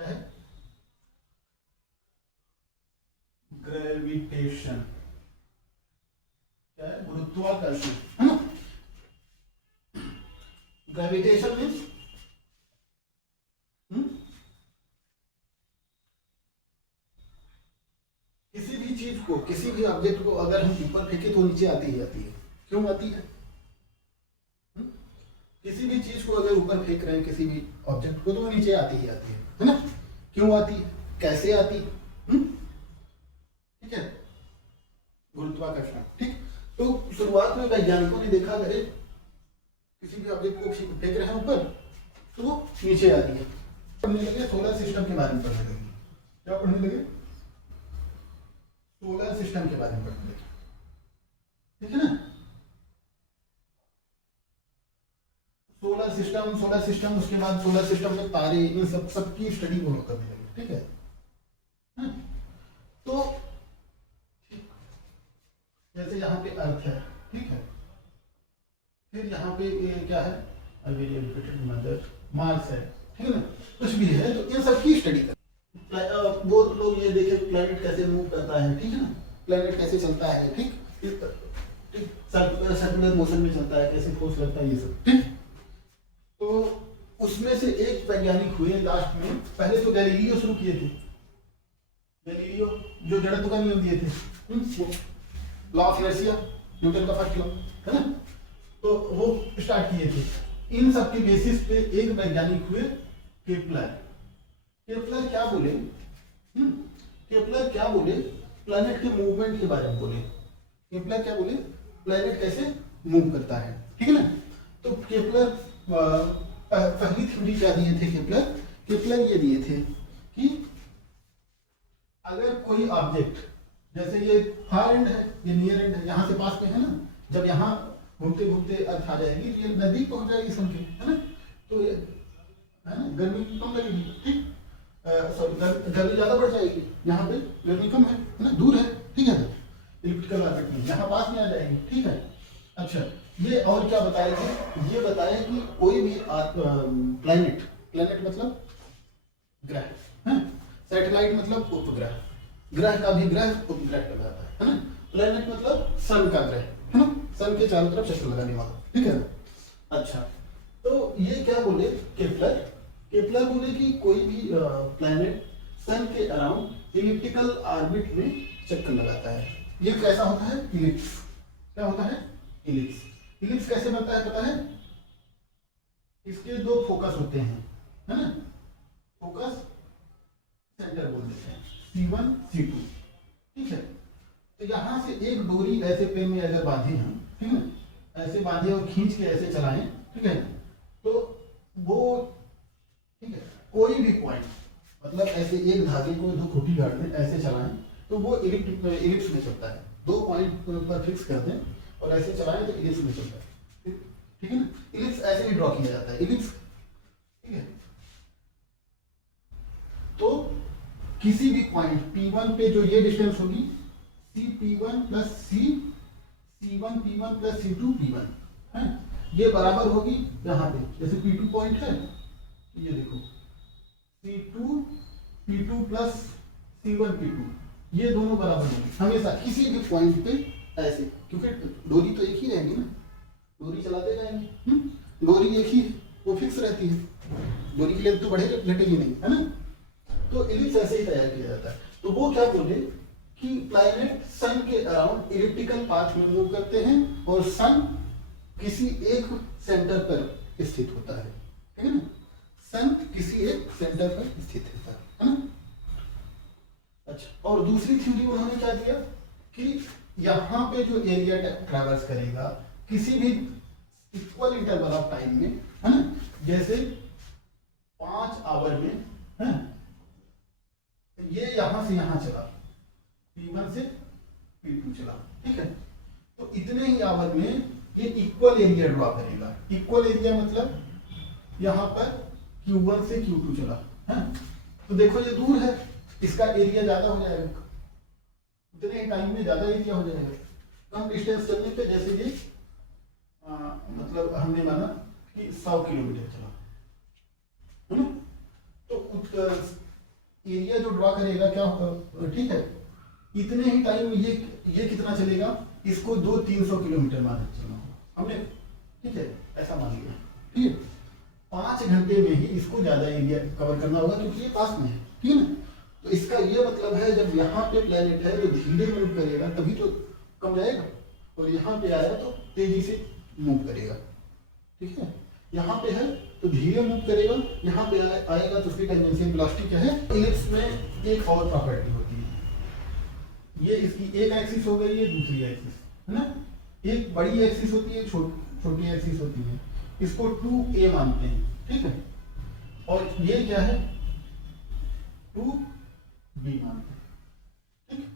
क्या है? ग्रेविटेशन। क्या है? गुरुत्वाकर्षण, है ना? ग्रेविटेशन मीन्स किसी भी चीज को, किसी भी ऑब्जेक्ट को अगर हम ऊपर फेंके तो नीचे आती ही आती है। क्यों आती है? किसी भी चीज को अगर ऊपर फेंक रहे हैं, किसी भी ऑब्जेक्ट को, तो वो नीचे आती ही आती है ना? क्यों आती है, कैसे आती है? ठीक है, गुरुत्वाकर्षण। ठीक, तो शुरुआत में वैज्ञानिकों ने देखा अगर किसी भी ऑब्जेक्ट को फेंक रहे हैं ऊपर तो वो नीचे आती है। पढ़ने लगे सोलर सिस्टम के बारे में पढ़ने लगे। क्या पढ़ने लगे? सोलर सिस्टम के बारे में पढ़ने लगे। ठीक है ना? सोलर सिस्टम उसके बाद सोलर सिस्टम में तारे, इन सब की स्टडी वो करने लगे। ठीक है, तो जैसे यहाँ पे अर्थ है, ठीक है, फिर यहाँ पे क्या है? मदर मार्स है, ठीक है ना? कुछ भी है तो इन सब की स्टडी कर। वो लोग ये देखे प्लैनेट कैसे मूव करता है, ठीक है ना? प्लैनेट कैसे चलता है, ठीक, सर्कुलर मोशन में चलता है, कैसे फोर्स लगता है, ये सब। ठीक, तो उसमें से एक वैज्ञानिक हुए लास्ट में। पहले तो गैलीलियो शुरू किए थे, गैलीलियो जो जड़त्व का नियम दिए थे, लॉ ऑफ इनर्शिया, न्यूटन का फर्स्ट लॉ, है ना? तो वो स्टार्ट किए थे। इन सब के बेसिस पे एक वैज्ञानिक हुए केपलर। केपलर क्या बोले? केपलर क्या बोले? प्लैनेट के मूवमेंट के बारे में बोले। केपलर क्या बोले? प्लैनेट कैसे मूव करता है, ठीक है ना? तो केपलर पहली थ्योरी क्या दिए थे? केपलर ये दिए थे कि अगर कोई ऑब्जेक्ट, जैसे ये फार एंड है, ये नियर एंड है, यहाँ से पास पे है ना, जब यहाँ घूमते घूमते अर्थ आ जाएगी तो ये नजदीक पहुंच जाएगी सन के, है ना? तो ये है ना, गर्मी कम लगेगी, ठीक, सॉरी गर्मी ज्यादा बढ़ जाएगी, यहाँ पे गर्मी कम है ना, दूर है, ठीक है, इलिप्टिकल ऑर्बिट में, यहाँ पास में आ जाएगी, ठीक है। अच्छा, ये और क्या बताया थे? ये बताया कि कोई भी प्लैनेट, प्लैनेट मतलब ग्रह, है, सैटेलाइट मतलब उपग्रह, ग्रह का भी ग्रह उपग्रह कहलाता है ना? प्लैनेट मतलब सन का ग्रह, है ना? सन के चारों तरफ चक्कर लगाने वाला, ठीक है। अच्छा, तो ये क्या बोले केपलर? केपलर बोले कि कोई भी प्लैनेट सन के अराउंड इलिप्टिकल ऑर्बिट में चक्कर लगाता है। ये कैसा होता है? इलिप्स। क्या होता है? इलिप्स। इलिप्स कैसे बनता है पता है? इसके दो फोकस होते हैं, है ना? फोकस सेंटर बोल देते हैं, C1 C2, ठीक है। तो यहाँ से एक डोरी ऐसे पेन में अगर बांधे हम, ठीक है, ऐसे बांधे और खींच के ऐसे चलाएं, ठीक है, तो वो, ठीक है, कोई भी पॉइंट, मतलब ऐसे एक धागे को दो खूंटी गाड़ दें, ऐसे चलाएं तो वो इलिप्स में चलता है। दो पॉइंट पर फिक्स कर दें और ऐसे चलाएं तो इलिप्स में चलता है, ठीक है ना? इलिप्स ऐसे ही ड्रॉ किया जाता है, इलिप्स, ठीक है। तो किसी भी पॉइंट P1 पे जो ये डिस्टेंस होगी CP1 plus C1 P1 plus C2 P1, है, ये बराबर होगी यहाँ पे, जैसे P2 पॉइंट है, ये देखो C2 P2 plus C1 P2, ये दोनों बराबर होंगे हमेशा किसी भी पॉइंट पे ऐसे, क्योंकि डोरी तो एक ही रहेगी ना, डोरी चलाते जाएंगे, डोरी एक ही, वो फिक्स रहती है, डोरी की लेंथ तो बढ़ेगी घटेगी नहीं, है ना? तो इलिप्स ऐसे ही तैयार किया जाता है। तो वो क्या बोले कि प्लैनेट सन के अराउंड इलिप्टिकल पाथ में मूव करते हैं और सन किसी एक सेंटर पर स्थित होता है, ठीक है ना? सन किसी एक सेंटर पर स्थित होता है ना? अच्छा, और दूसरी थ्योरी उन्होंने क्या दिया कि यहाँ पे जो एरिया ट्रैवर्स करेगा किसी भी इक्वल इंटरवल ऑफ टाइम में, है ना, जैसे 5 आवर में, है, ये यहां से यहां चला, P1 से P2 चला, ठीक है, तो इतने ही आवर में ये इक्वल एरिया ड्रॉ करेगा। इक्वल एरिया मतलब यहाँ पर Q1 से Q2 चला, है, तो देखो ये दूर है, इसका एरिया ज्यादा हो जाएगा, इतने टाइम में ज्यादा एरिया हो जाएगा। कम डिस्टेंस चलने पे, जैसे ये मतलब हमने माना कि 100 किलोमीटर चला, है ना, तो एरिया जो ड्रॉ करेगा क्या ठीक है, इतने ही टाइम में ये कितना चलेगा, इसको 200-300 किलोमीटर मान चलना होगा हमने, ठीक है, ऐसा मान लिया, ठीक है। 5 घंटे में ही इसको ज्यादा एरिया कवर करना होगा क्योंकि ये पास में है, ठीक है ना। तो इसका ये मतलब है जब यहाँ पे प्लेनेट है तो धीरे मूव करेगा तभी तो कम जाएगा, और यहाँ पे आया तो तेजी से मूव करेगा, ठीक है। यहाँ पे है तो धीरे मूव करेगा, यहाँ पे आएगा तो उसकी टेंजेंशियल वेलोसिटी क्या है। इलिप्स में एक और प्रॉपर्टी होती है, ये इसकी एक एक्सिस हो गई, ये दूसरी एक्सिस है ना, एक बड़ी एक्सिस होती है, छोटी एक्सिस होती है, इसको 2a मानते हैं, ठीक है, और ये क्या है 2b मानते हैं, ठीक।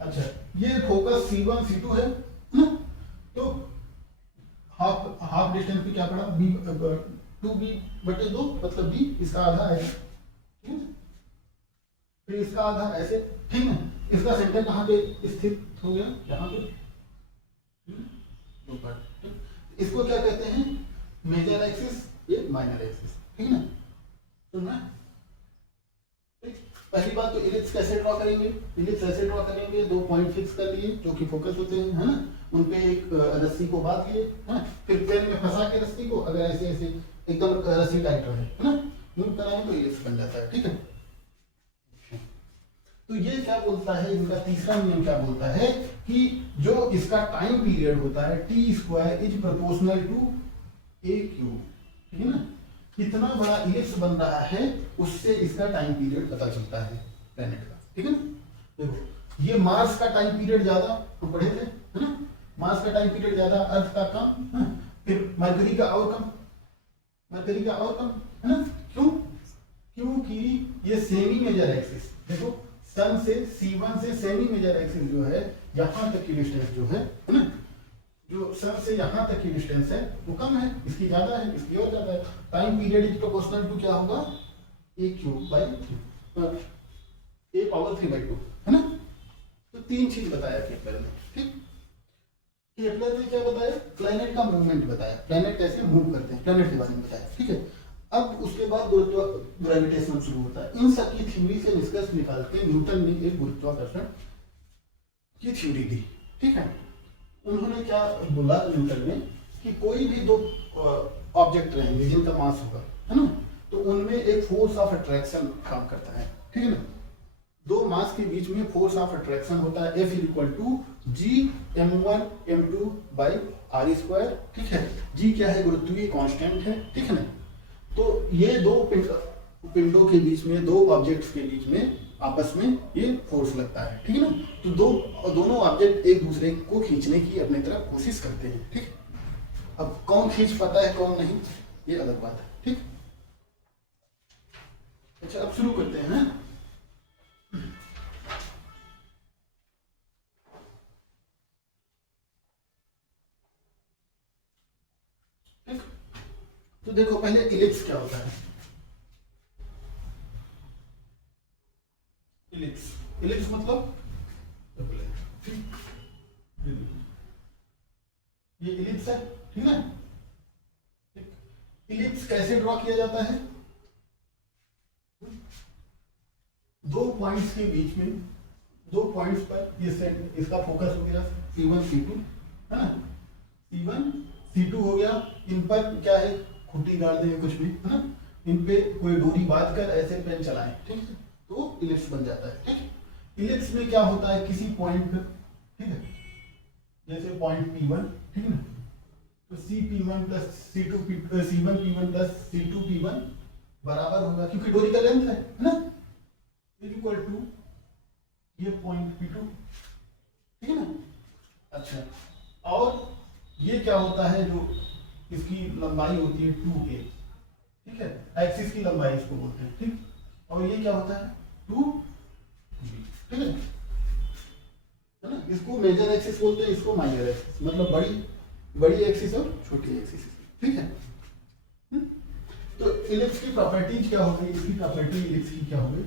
अच्छा, ये फोकस C1 C2 है ना, तो हाफ डिस्टेंस पे क्या पड़ा, b 2b/2 मतलब b, इसका आधा है, ठीक है, फिर इसका आधा ऐसे, ठीक है। इसका सेंटर कहाँ पे स्थित हो गया, यहाँ पे, दो पार्ट, इसको क्या कहते हैं, मेजर एक्सिस, ये माइनर एक्सिस, ठीक है ना। सुनना, पहली बात तो इलिप्स कैसे ड्रॉ करेंगे, इलिप्स ऐसे ड्रॉ करेंगे, 2 पॉइंट फिक्स कर लिए जो कि फोकस होते हैं, है ना, उन पे एक रस्सी को बांध लिए, है, फिर पेन में फंसा के रस्सी को, अगर ऐसे ऐसे एकदम रस्सी टाइट रहे, है ना, मूव कराएं तो इलिप्स बन जाता है, ठीक है। तो ये क्या बोलता है, इनका तीसरा नियम क्या बोलता है कि जो इसका टाइम पीरियड होता है t² is proportional to AQ, ठीक है ना, कितना बड़ा इलिप्स बन रहा है उससे इसका टाइम पीरियड पता चलता है प्लेनेट का, ठीक है ना। देखो ये मार्स का टाइम पीरियड ज्यादा, तो पढ़े थे, है ना, मार्स का टाइम पीरियड ज्यादा, अर्थ का कम, है? फिर मरकरी का और कम, मरकरी का और कम, है ना, क्यों, क्योंकि ये सेमी मेजर एक्सिस, देखो सन से C1 से सेमी मेजर एक्सिस जो है, यहाँ तक की डिस्टेंस जो है ना, जो सन से यहाँ तक की डिस्टेंस है वो कम है, इसकी ज्यादा है, इसकी और ज्यादा है। Time period is proportional to क्या होगा, A³ A⁻3/2, है ना। तो 3 चीज बताया केपलर ने, ठीक। केपलर ने क्या बताया, प्लैनेट का मूवमेंट बताया, प्लैनेट कैसे मूव करते हैं, प्लैनेट के बारे में बताया, ठीक है। अब उसके बाद ग्रेविटेशन शुरू होता है। इन सब की थ्योरी से निष्कर्ष निकाल के न्यूटन ने एक गुरुत्वाकर्षण की थ्योरी दी, ठीक है। उन्होंने क्या बोला न्यूटन ने कि कोई भी 2 ऑब्जेक्ट रहेंगे जिनका मास होगा, है ना, तो उनमें एक फोर्स ऑफ अट्रैक्शन काम करता है, ठीक है ना। 2 मास के बीच में फोर्स ऑफ अट्रैक्शन होता है, F = G m1m2/r², ठीक है। G क्या है, गुरुत्वीय कांस्टेंट है, ठीक है ना। तो ये 2 पिंडों के बीच में, 2 ऑब्जेक्ट्स के बीच में आपस में ये फोर्स लगता है, ठीक है ना। तो दोनों ऑब्जेक्ट एक दूसरे को खींचने की अपने तरफ कोशिश करते हैं, ठीक। अब कौन खींच पाता है कौन नहीं, ये अलग बात है, ठीक। अच्छा, अब शुरू करते हैं। ठीक, तो देखो पहले इलिप्स क्या होता है। इलिप्स मतलब ये इलिप्स है, ठीक है। इलिप्स कैसे ड्रॉ किया जाता है, 2 पॉइंट्स के बीच में, 2 पॉइंट्स पर ये सेट, इसका फोकस हो गया C1 C2, है ना, C1 C2 हो गया। इन पर क्या है, खुट्टी गाड़ दें कुछ भी, है ना, इन पे कोई डोरी बांध कर ऐसे पेन चलाएं, ठीक है, तो इलिप्स बन जाता है, ठीक है। इलिप्स में क्या होता है, किसी पॉइंट पर, ठीक है, जैसे पॉइंट P1, ठीक है ना, तो C1P1 + C2P1 बराबर होगा, क्योंकि डोरी का लेंथ है ना, इक्वल टू ये पॉइंट P2, ठीक है ना। अच्छा, और ये क्या होता है, जो इसकी लंबाई होती है 2a, ठीक है, एक्सिस की लंबाई इसको बोलते हैं, ठीक। और ये क्या होता है 2b, ठीक है ना। इसको मेजर एक्सिस बोलते हैं, इसको माइनर एक्सिस, मतलब बड़ी एक्सिस और छोटी एक्सिस, ठीक है। तो इलिप्स की प्रॉपर्टीज क्या हो गई, इसकी प्रॉपर्टी इलिप्स की क्या हो गई,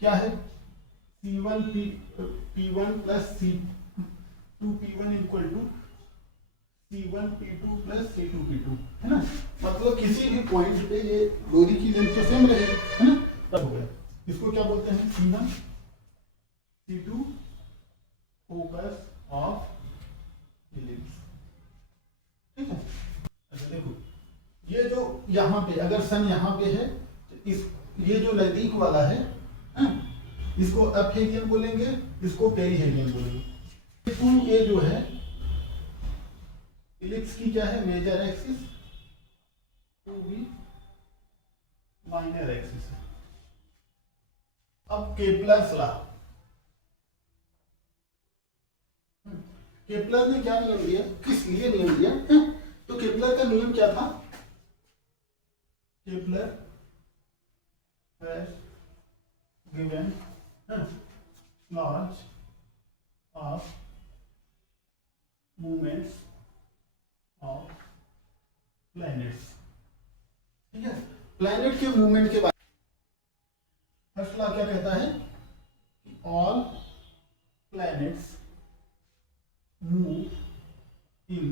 क्या है, C1P1 + C2P1 = C1P2 + C2P2, है ना। मतलब मतलब किसी भी पॉइंट पे ये डोरी की लेंथ तो सेम रहेगी, है ना। तब हो गया, इसको क्या बोलते हैं, C1 C2 focus of ellipse, ठीक है। अच्छा देखो, ये जो यहाँ पे अगर सन यहाँ पे है तो इस ये जो नजदीक वाला है, इसको अपहेलियन बोलेंगे, इसको पेरीहेलियन बोलेंगे। ये जो है इलिप्स की क्या है, major axis, two b minor axis है। अब केपलर्स लॉ, केपलर ने क्या नियम दिया, किस लिए नियम दिया, तो केपलर का नियम क्या था, Kepler has given laws of movements of planets, ठीक है। प्लैनेट के मूवमेंट के बारे में फर्स्ट लॉ क्या कहता है, all planets move in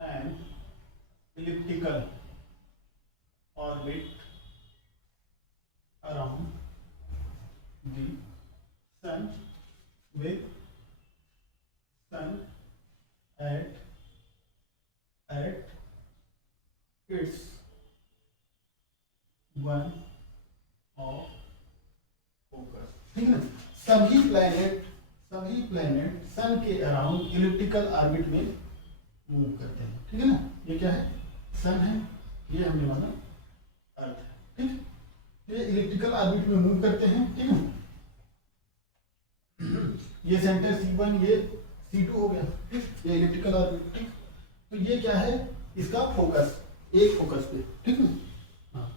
an elliptical orbit around the sun with sun at its one of focus, ठीक है ना। सभी प्लैनेट सन के अराउंड इलिप्टिकल ऑर्बिट में मूव करते हैं, ठीक है ना। ये क्या है, सन है, ये हमने माना अर्थ है, ठीक। ये इलेक्ट्रिकल ऑर्बिट में मूव करते हैं, ठीक है। ये सेंटर C1, ये C2 हो गया, ठीक। ये इलेक्ट्रिकल ऑर्बिट, ठीक। तो ये क्या है, इसका फोकस, एक फोकस पे, ठीक है। हाँ,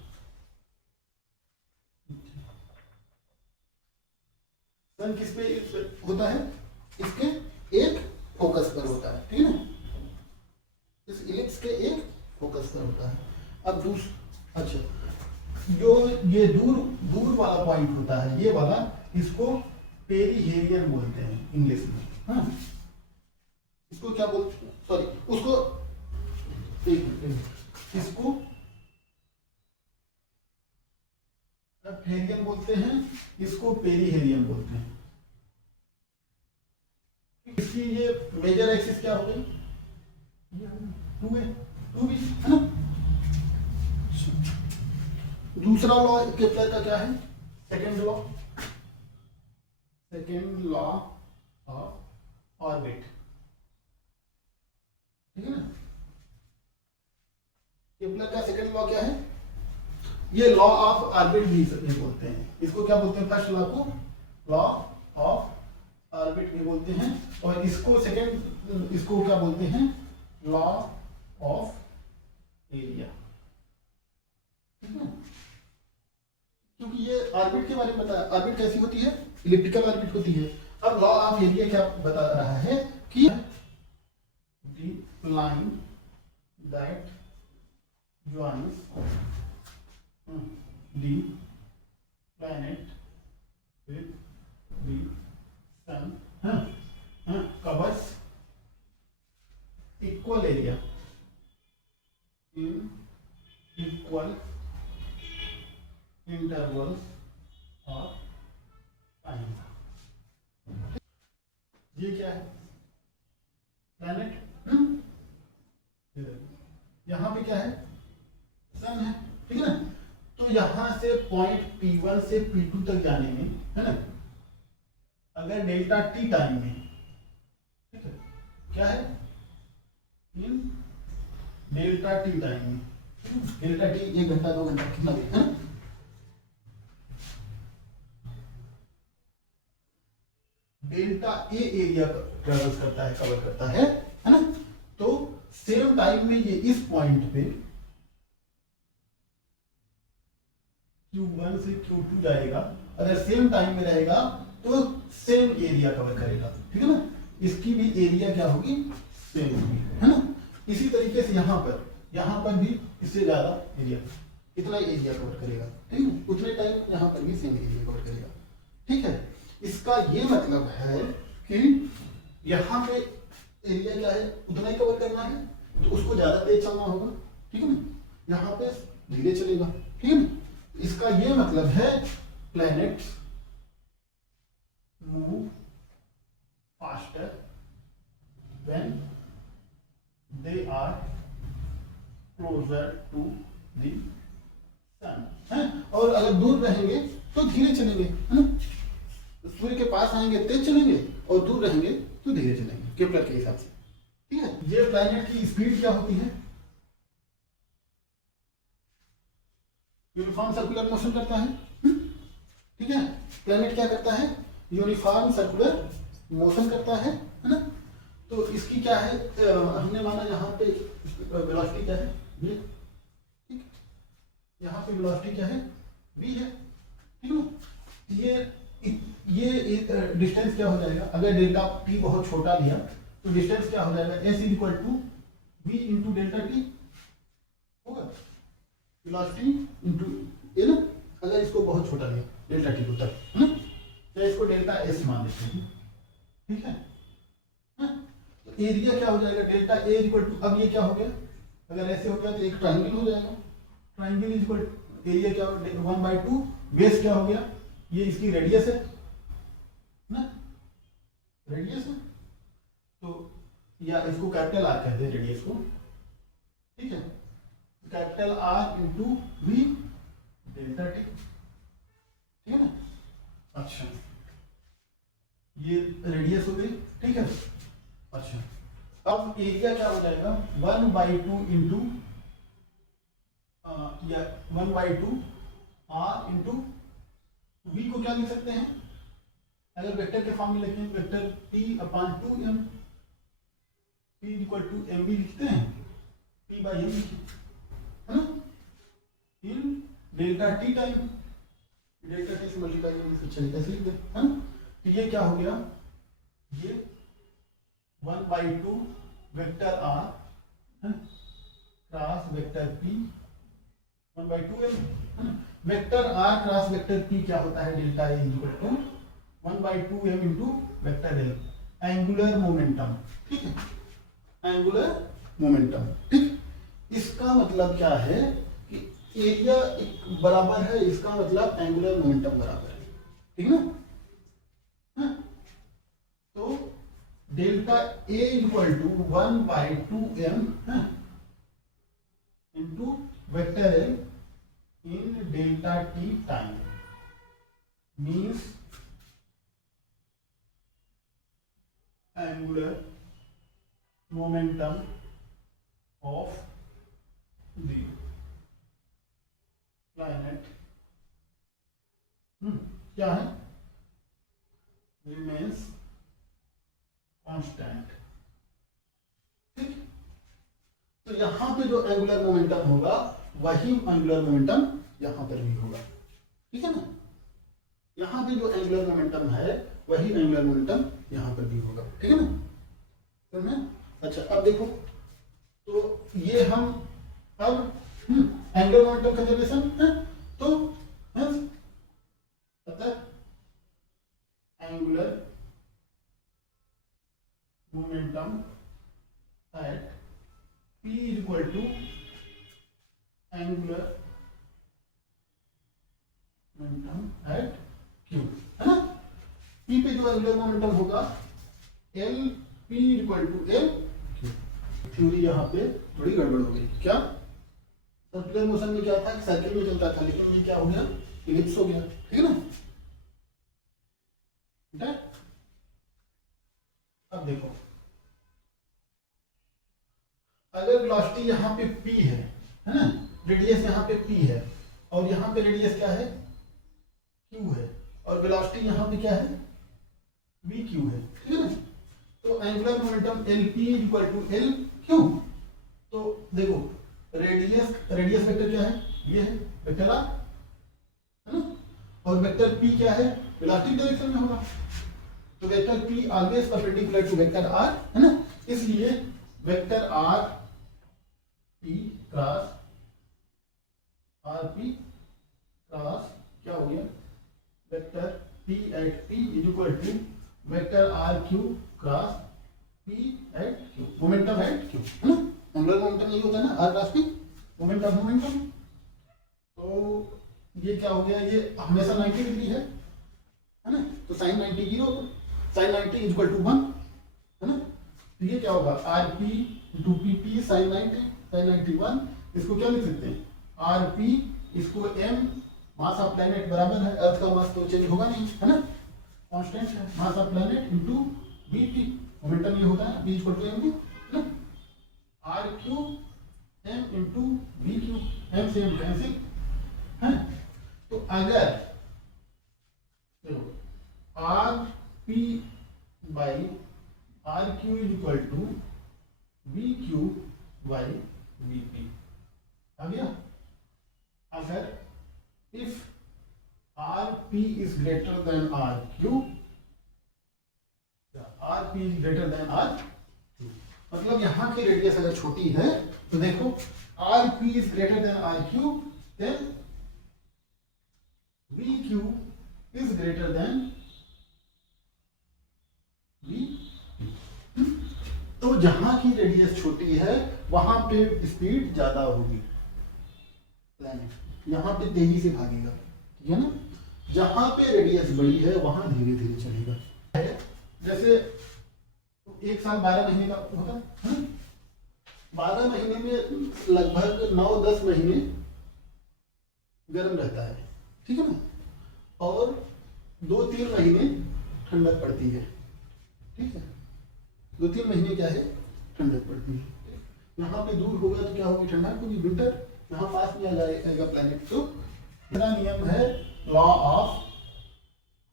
सन किस पे होता है, इसके एक फोकस पर होता है, ठीक है ना। इस इलिप्स के एक फोकस पर होता है। अब अच्छा, जो ये दूर वाला पॉइंट होता है, ये वाला, इसको पेरीहेलियन बोलते हैं इंग्लिश में, हाँ। इसको क्या बोलते हैं, सॉरी, उसको इसको अपहेलियन बोलते हैं, इसको पेरीहेलियन बोलते हैं। इसकी ये मेजर एक्सिस क्या हो गई, टू है, टू भी, है ना। दूसरा लॉ केपलर का क्या है, सेकेंड लॉ ऑफ ऑर्बिट, ठीक है ना। केपलर का सेकेंड लॉ क्या है, ये लॉ ऑफ ऑर्बिट भी बोलते हैं, इसको क्या बोलते हैं, फर्स्ट लॉ को लॉ ऑफ ऑर्बिट भी बोलते हैं, और इसको सेकेंड, इसको क्या बोलते हैं, लॉ ऑफ एरिया, ठीक है। क्योंकि ये ऑर्बिट के बारे में बताया, ऑर्बिट कैसी होती है, इलिप्टिकल ऑर्बिट होती है। अब लॉ ऑफ एरिया क्या बता रहा है कि the line that joins the planet with the sun covers equal area in equal intervals of time। ये क्या है, प्लैनेट, यहां पे क्या है, सन है, ठीक है ना। तो यहां से पॉइंट P1 से P2 तक जाने में, है ना, अगर डेल्टा टी टाइम में, ठीक है, क्या है, इन डेल्टा टी टाइम में, डेल्टा टी 1 घंटा 2 घंटा कितना भी, है ना। डेल्टा ए एरिया ट्रेवल्स करता है, कवर करता है ना। तो सेम टाइम में ये इस पॉइंट पे Q1 से Q2 जाएगा, अगर सेम टाइम में रहेगा तो सेम एरिया कवर करेगा, ठीक है ना। इसकी भी एरिया क्या होगी, सेम होगी, है ना। इसी तरीके से यहाँ पर भी इससे ज्यादा एरिया, इतना एरिया कवर करेगा, ठीक है। उतने टाइम यहाँ पर भी सेम एरिया कवर करेगा, ठीक है। इसका ये मतलब है कि यहाँ पे एरिया क्या है, उतना ही कवर करना है, तो उसको ज्यादा तेज चलना होगा, ठीक है ना, यहाँ पे धीरे चलेगा, ठीक है ना। इसका ये मतलब है planets move faster when they are closer to the sun है, और अगर दूर रहेंगे तो धीरे चलेंगे, है ना। सूर्य के पास आएंगे तेज चलेंगे और दूर रहेंगे तो धीरे चलेंगे, केपलर के हिसाब से, ठीक है। ये प्लैनेट की स्पीड क्या होती है, यूनिफॉर्म सर्कुलर मोशन करता है, ठीक है। प्लैनेट क्या करता है, यूनिफॉर्म सर्कुलर मोशन करता है ना। तो इसकी क्या है, हमने माना यहाँ पे वेलोसिटी क्या है, v, ठीक, यहाँ पे वेलोसिटी क्या है, v है, ठीक है। ये डिस्टेंस क्या हो जाएगा, अगर डेल्टा t बहुत छोटा लिया तो डिस्टेंस क्या हो जाएगा, s equal to v into delta t होगा, वेलोसिटी इंटू ए ना। अगर इसको बहुत छोटा लिया डेल्टा टी को तब, है ना, तो इसको डेल्टा s मान लेते हैं, ठीक है। तो एरिया क्या हो जाएगा, डेल्टा ए इक्वल टू, अब ये क्या हो गया, अगर ऐसे हो गया तो एक ट्राइंगल हो जाएगा, ट्राइंगल इक्वल एरिया क्या हो 1/2, बेस क्या हो गया, ये इसकी रेडियस है ना, रेडियस है, तो या इसको कैपिटल आर कहते हैं रेडियस को, ठीक है। Capital R into we delta T, ठीक है ना। अच्छा, ये रेडियस हो गई, ठीक है। अच्छा, अब एरिया क्या हो जाएगा 1/2 इंटू या 1/2 आर इंटू वी को क्या लिख सकते हैं, अगर वेक्टर के फॉर्म में लिखें, vector p/2m, p equal to M B लिखते हैं, p/m लिखिए, है ना, in delta T time, delta T से मल्टीप्लाई करके चलिए ऐसे लिख दे, है ना। तो ये क्या हो गया, ये 1/2 vector r cross vector p 1/2m, है ना। Vector r cross vector p क्या होता है, delta a equal to 1/2m into vector l, angular momentum, ठीक है, एंगुलर मोमेंटम, ठीक। इसका मतलब क्या है कि एरिया बराबर है, इसका मतलब एंगुलर मोमेंटम बराबर है, ठीक है ना। तो delta a equal to 1/2m into vector l in delta T time means angular momentum of the planet क्या है, remains constant, ठीक। तो यहां पे जो एंगुलर मोमेंटम होगा वही एंगुलर मोमेंटम यहां पर भी होगा, ठीक है ना। यहां पे जो एंगुलर मोमेंटम है वही एंगुलर मोमेंटम यहां पर भी होगा, ठीक है ना, समझे। अच्छा, अब देखो, तो ये हम अब एंगुलर मोमेंटम कंजर्वेशन है, तो अतः angular momentum at p equal to angular momentum at q, है ना। p पे जो एंगुलर मोमेंटम होगा l p equal to l q। Theory यहाँ पे थोड़ी गड़बड़ हो गई, क्या सर्कुलर मोशन में क्या था कि सर्किल में चलता था, लेकिन ये क्या हो गया, इलिप्स हो गया, ठीक है ना। अब देखो, अगर वेलोसिटी यहाँ पे p है ना, रेडियस यहाँ पे p है और यहाँ पे रेडियस क्या है q है और वेलोसिटी यहाँ पे क्या है v q है, ठीक है ना। तो angular momentum l p equal to l q. तो देखो रेडियस वेक्टर क्या है, ये है वेक्टर आर, है ना, और वेक्टर p क्या है, वेलोसिटी डायरेक्शन में होगा। तो vector p always perpendicular to vector r, है ना, इसलिए vector r p cross r p cross क्या हो गया, vector p at p is equal to vector r q cross p at q, momentum at q, है ना, angular momentum यही होता है ना, r cross p, moment of momentum. तो ये क्या हो गया, ये हमेशा 90 डिग्री है ना, तो sine 90 0, sine 90 is equal to 1 है ना। तो ये क्या होगा, r p into p p sine 90, sine 91, इसको क्या लिख सकते हैं, आर पी, इसको एम, मास ऑफ प्लैनेट बराबर है, अर्थ का मास तो चेंज होगा नहीं है ना, कांस्टेंट है, mass of planet into BP, momentum ये होता है B equal to M B है ना, R Q M into B Q, M से एम कैंसिल है। तो अगर देखो are P by R Q is equal to B Q by B P आ गया। अगर if R P is greater than are Q, R P is greater than are Q, मतलब यहां की रेडियस अगर छोटी है तो देखो R P is greater than are q, then v q is greater than v. तो जहां की रेडियस छोटी है वहां पे स्पीड ज्यादा होगी, प्लैनेट यहां पे तेजी से भागेगा, ठीक है ना। जहां पे रेडियस बड़ी है वहां धीरे धीरे चलेगा। जैसे एक साल 12 महीने का होता है, 12 महीने में लगभग 9-10 महीने गर्म रहता है, ठीक है ना, और 2-3 महीने ठंडक पड़ती है, ठीक है, 2-3 महीने क्या है, ठंडक पड़ती है। यहाँ पे दूर होगा तो क्या होगी, ठंडक होगी, विंटर। यहाँ पास में आ जाएगा प्लैनेट। तो मेरा नियम है लॉ ऑफ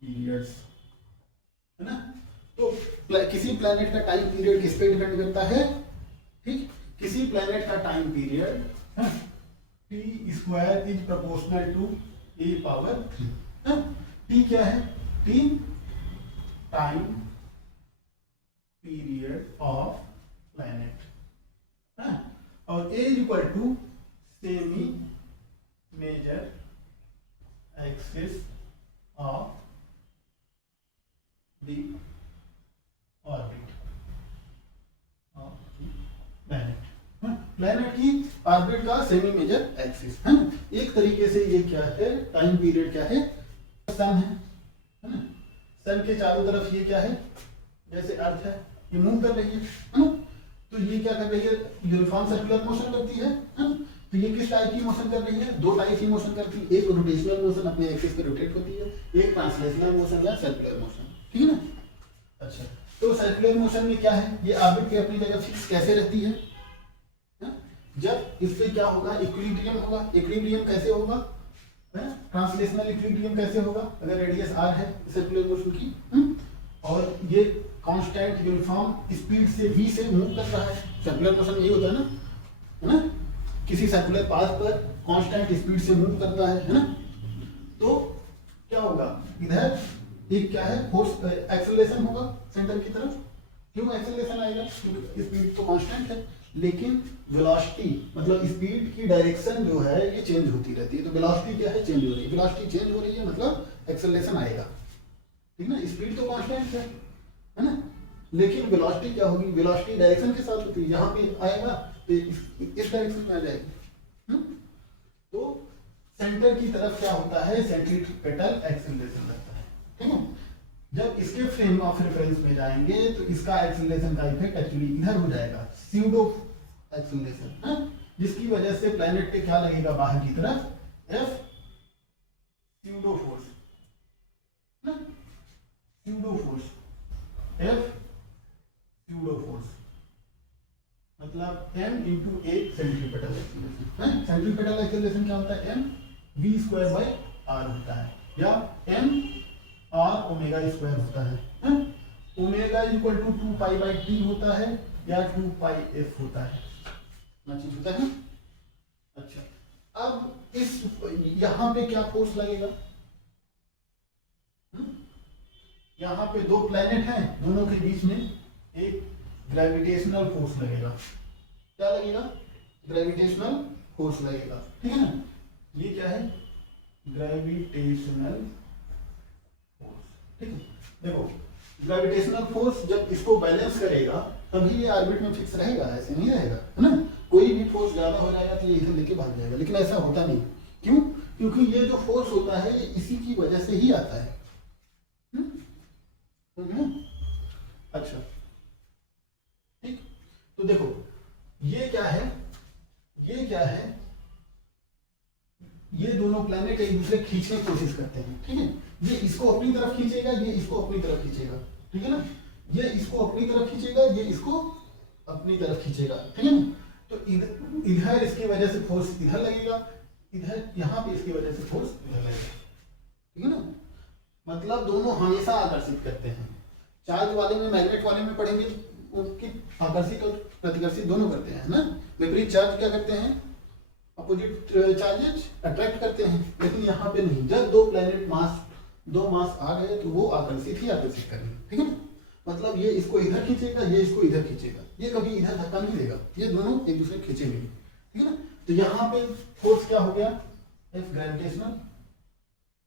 पीरियड्स, है ना। तो किसी प्लैनेट का टाइम पीरियड किस पे डिपेंड करता है, ठीक, किसी प्लैनेट का time period T square is proportional to A power 3। T क्या है, T time period of planet, और A is equal to semi major axis of the orbit of planet. Planet की ऑर्बिट का सेमी मेजर एक्सिस है ना। एक तरीके से ये क्या है, टाइम पीरियड क्या है, सन है ना। सन के चारों तरफ ये क्या है, जैसे अर्थ है ये मूव कर रही है ना, तो ये क्या कर रही है, यूनिफॉर्म सर्कुलर मोशन करती है ना। तो ये किस टाइप की मोशन कर रही है, 2 टाइप की मोशन करती है, एक रोटेशनल मोशन अपने एक्सिस पे रोटेट होती है, एक ट्रांसलेशनल मोशन या सर्कुलर मोशन, ठीक है ना। अच्छा, तो सर्कुलर मोशन में क्या है, ये ऑर्बिट पे अपनी जगह फिक्स कैसे रहती है, जब इस पे क्या होगा, इक्विलिब्रियम होगा। इक्विलिब्रियम कैसे होगा, ट्रांसलेशनल इक्विलिब्रियम कैसे होगा, अगर रेडियस r है सर्कुलर मोशन की, और ये कांस्टेंट यूनिफॉर्म स्पीड से v से मूव कर रहा है। सर्कुलर मोशन यही होता है ना, किसी सर्कुलर पाथ पर कांस्टेंट स्पीड से मूव करता है ना। तो क्या होगा, इधर एक क्या है, फोर्स एक्सेलरेशन होगा सेंटर की तरफ। क्यों एक्सेलरेशन आएगा, क्योंकि स्पीड तो कांस्टेंट है, लेकिन वेलोसिटी मतलब स्पीड की डायरेक्शन जो है ये चेंज होती रहती है। तो वेलोसिटी क्या है, चेंज हो रही है, वेलोसिटी चेंज हो रही है मतलब एक्सेलरेशन आएगा, ठीक ना। स्पीड तो कांस्टेंट है ना, लेकिन वेलोसिटी क्या होगी, वेलोसिटी डायरेक्शन के साथ होती है, यहाँ पे आएगा तो इस डायरेक्शन में आ जाएगी। तो सेंटर की तरफ क्या होता है, सेंट्रीपिटल एक्सेलरेशन रहता है, ठीक है। जब इसके फ्रेम ऑफ रेफरेंस में जाएंगे तो इसका एक्सेलरेशन का इफेक्ट एक्चुअली इधर हो जाएगा, स्यूडो एक्सेलरेशन, जिसकी वजह से प्लैनेट पे क्या लगेगा, बाहर की तरफ F pseudo force, pseudo force, F pseudo force, मतलब m इंटू ए सेंट्रीपिटल एक्सेलरेशन। सेंट्रीपिटल एक्सेलरेशन क्या होता है, m v² r होता है, या m r ओमेगा स्क्वायर होता है। Omega is equal to 2π/t होता है या 2πf होता है, ना चीज होता है ना। अच्छा, अब इस यहां पे क्या फोर्स लगेगा, यहाँ पे 2 प्लैनेट हैं, दोनों के बीच में एक ग्रेविटेशनल फोर्स लगेगा। क्या लगेगा, ग्रेविटेशनल फोर्स लगेगा, ठीक है ना। ये क्या है, ग्रेविटेशनल फोर्स, ठीक है। देखो ग्रेविटेशनल फोर्स जब इसको बैलेंस करेगा तभी ये ऑर्बिट में फिक्स रहेगा, ऐसे नहीं रहेगा, है ना। कोई भी फोर्स ज़्यादा हो जाएगा तो ये इधर लेके भाग जाएगा, लेकिन ऐसा होता नहीं। क्यों? क्योंकि ये जो फोर्स होता है ये इसी की वजह से ही आता है। अच्छा ठीक, तो देखो ये क्या है, ये क्या है, ये दोनों प्लैनेट एक दूसरे खींचने की कोशिश करते हैं, ठीक है। ये इसको अपनी तरफ खींचेगा, ये इसको अपनी तरफ खींचेगा, ठीक है ना। ये इसको अपनी तरफ खींचेगा, ये इसको अपनी तरफ खींचेगा, ठीक है ना। तो इधर इसकी वजह से फोर्स इधर लगेगा, इधर यहाँ पे इसकी वजह से फोर्स इधर लगेगा, ठीक है ना। मतलब दोनों हमेशा आकर्षित करते हैं। चार्ज वाले में, मैग्नेट वाले में पढ़ेंगे उनकी आकर्षित और प्रतिकर्षित दोनों करते हैं ना। विपरीत चार्ज क्या करते हैं, अपोजिट चार्जेस अट्रैक्ट करते हैं, लेकिन यहाँ पे नहीं। जब दो प्लैनेट मास, दो मास आ गए तो वो आकर्षित ही आकर्षित करेंगे, ठीक है ना। मतलब ये इसको इधर खींचेगा, ये इसको इधर खींचेगा, ये कभी इधर धक्का नहीं देगा, ये दोनों एक दूसरे खींचेंगे, ठीक है ना। तो यहाँ पे फोर्स क्या हो गया, F gravitational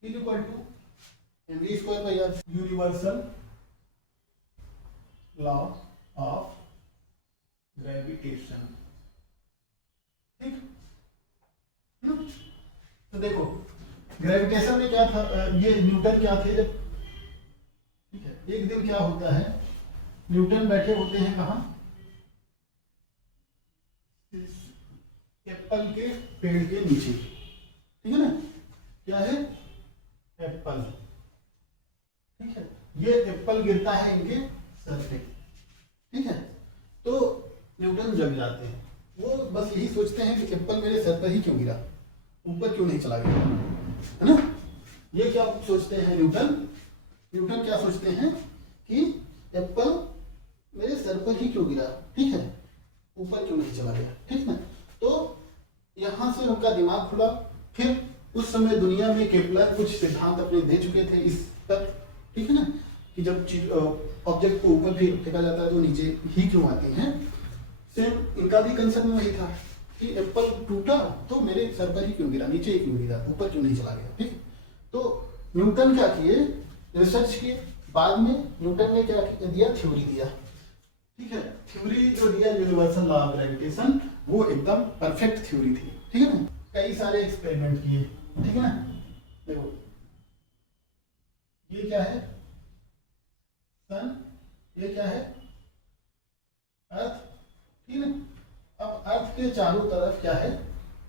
is equal to mv square by r, universal law of gravitation, ठीक। तो देखो ग्रेविटेशन में क्या था, ये न्यूटन क्या थे जब, ठीक है। एक दिन क्या होता है, न्यूटन बैठे होते हैं कहाँ, एप्पल के पेड़ के नीचे, ठीक है ना। क्या है, एप्पल, ठीक है। ये एप्पल गिरता है इनके सर पे, ठीक है। तो न्यूटन जग जाते हैं, वो बस यही सोचते हैं कि एप्पल मेरे सर पर ही क्यों गिरा, ऊपर क्यों नहीं चला गया, है ना। ये क्या सोचते हैं न्यूटन, न्यूटन क्या सोचते हैं कि एप्पल मेरे सर पर ही क्यों गिरा, ठीक है, ऊपर क्यों नहीं चला गया, ठीक है। तो यहाँ से उनका दिमाग खुला। फिर उस समय दुनिया में केपलर कुछ सिद्धांत अपने दे चुके थे इस पर, ठीक है ना, कि जब ऑब्जेक्ट को ऊपर भी फेंका जाता है तो नीचे ही क्यों आती हैं। सेम इनका भी कंसर्न वही था कि एप्पल टूटा तो मेरे सर पर ही क्यों गिरा, नीचे ही क्यों गिरा, ऊपर क्यों नहीं चला गया, ठीक। तो न्यूटन क्या किए, रिसर्च किए। बाद में न्यूटन ने क्या दिया, थ्योरी दिया, ठीक है। थ्योरी जो दिया यूनिवर्सल लॉ ऑफ ग्रेविटेशन, वो एकदम परफेक्ट थ्योरी थी, ठीक है ना। कई सारे एक्सपेरिमेंट किए, ठीक है ना। देखो ये क्या है, सन, ये क्या है, अर्थ, ठीक है ना। अब अर्थ के चारों तरफ क्या है,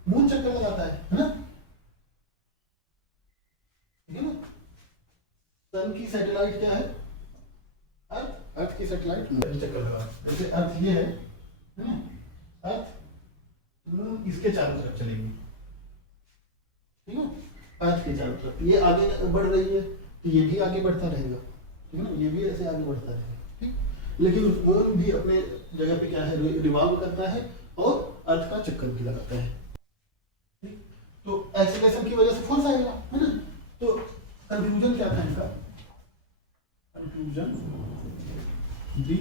मून चक्कर लगाता है ना, ठीक है ना। सन की सैटेलाइट क्या है, अर्थ, अर्थ की सैटेलाइट मून चक्कर लगा, जैसे अर्थ ये है ना, अर्थ मून इसके चारों तरफ चलेगी, ठीक है। अर्थ के चारों तरफ ये आगे बढ़ रही है तो ये भी आगे बढ़ता रहेगा, ठीक है ना, ये भी ऐसे आगे बढ़ता रहेगा, ठीक। लेकिन मून भी अपने जगह पे क्या है, रिवॉल्व करता है और अर्थ का चक्कर भी लगाता है, ठीक। तो एक्सीलरेशन की वजह से फोर्स आएगा, है ना। तो कंक्लूजन क्या था इनका, conclusion, the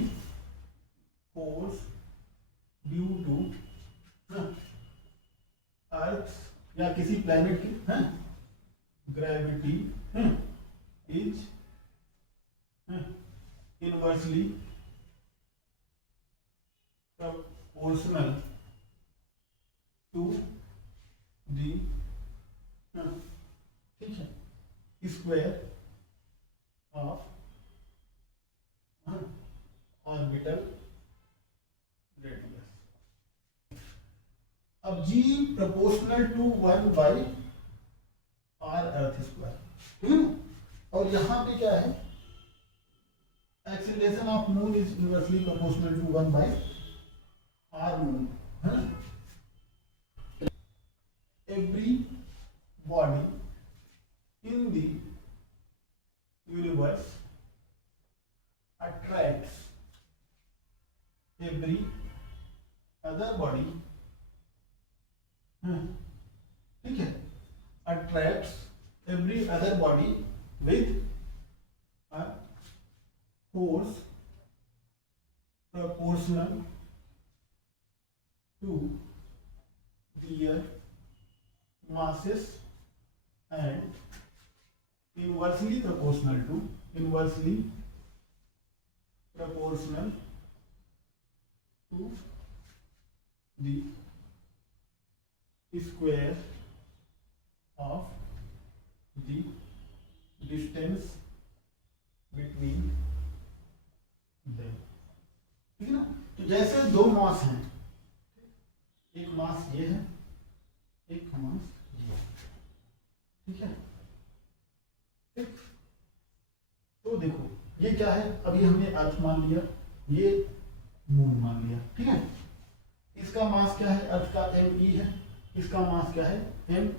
force due to earth या किसी प्लैनेट की gravity is inversely proportional to the, ठीक है, स्क्वायर ऑफ ऑर्बिटल रेडियस। अब G proportional to 1 by R earth square, और यहां पे क्या है, acceleration of moon is inversely proportional to 1 by R moon, है ना। Every body in the universe attracts every other body, ठीक है, attracts every other body with a force proportional to their masses and inversely proportional to the square of the distance between them, ठीक है ना। तो जैसे दो मास हैं, एक मास ये है, एक मास ये, ठीक है। ठीक, तो देखो ये क्या है, अभी हमने अर्थ मान लिया, ये मून मान लिया, ठीक है। इसका मास क्या है, अर्थ का m e है, इसका मास क्या है m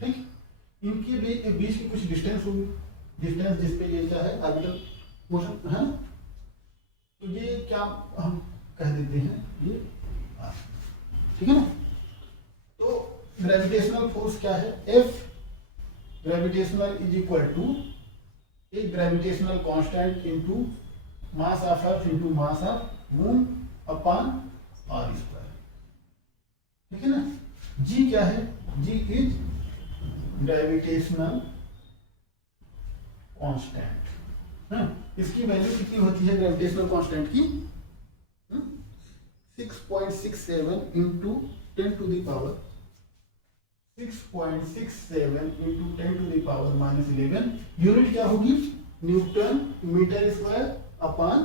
ठीक। इनके बीच की कुछ डिस्टेंस होगी, डिस्टेंस जिसपे ये क्या है ऑर्बिटल मोशन है ना, तो ये क्या हम कह देते हैं, ये ठीक है ना। तो ग्रेविटेशनल फोर्स क्या है, F gravitational is equal to एक gravitational constant into mass of earth into mass of moon upon r square, ठीक है ना। G क्या है, G इज ग्रेविटेशनल कांस्टेंट है। इसकी वैल्यू कितनी होती है ग्रेविटेशनल कांस्टेंट की, 6.67 into 10 to the power 6.67 into 10 to the power -11। Unit क्या होगी, newton metre square upon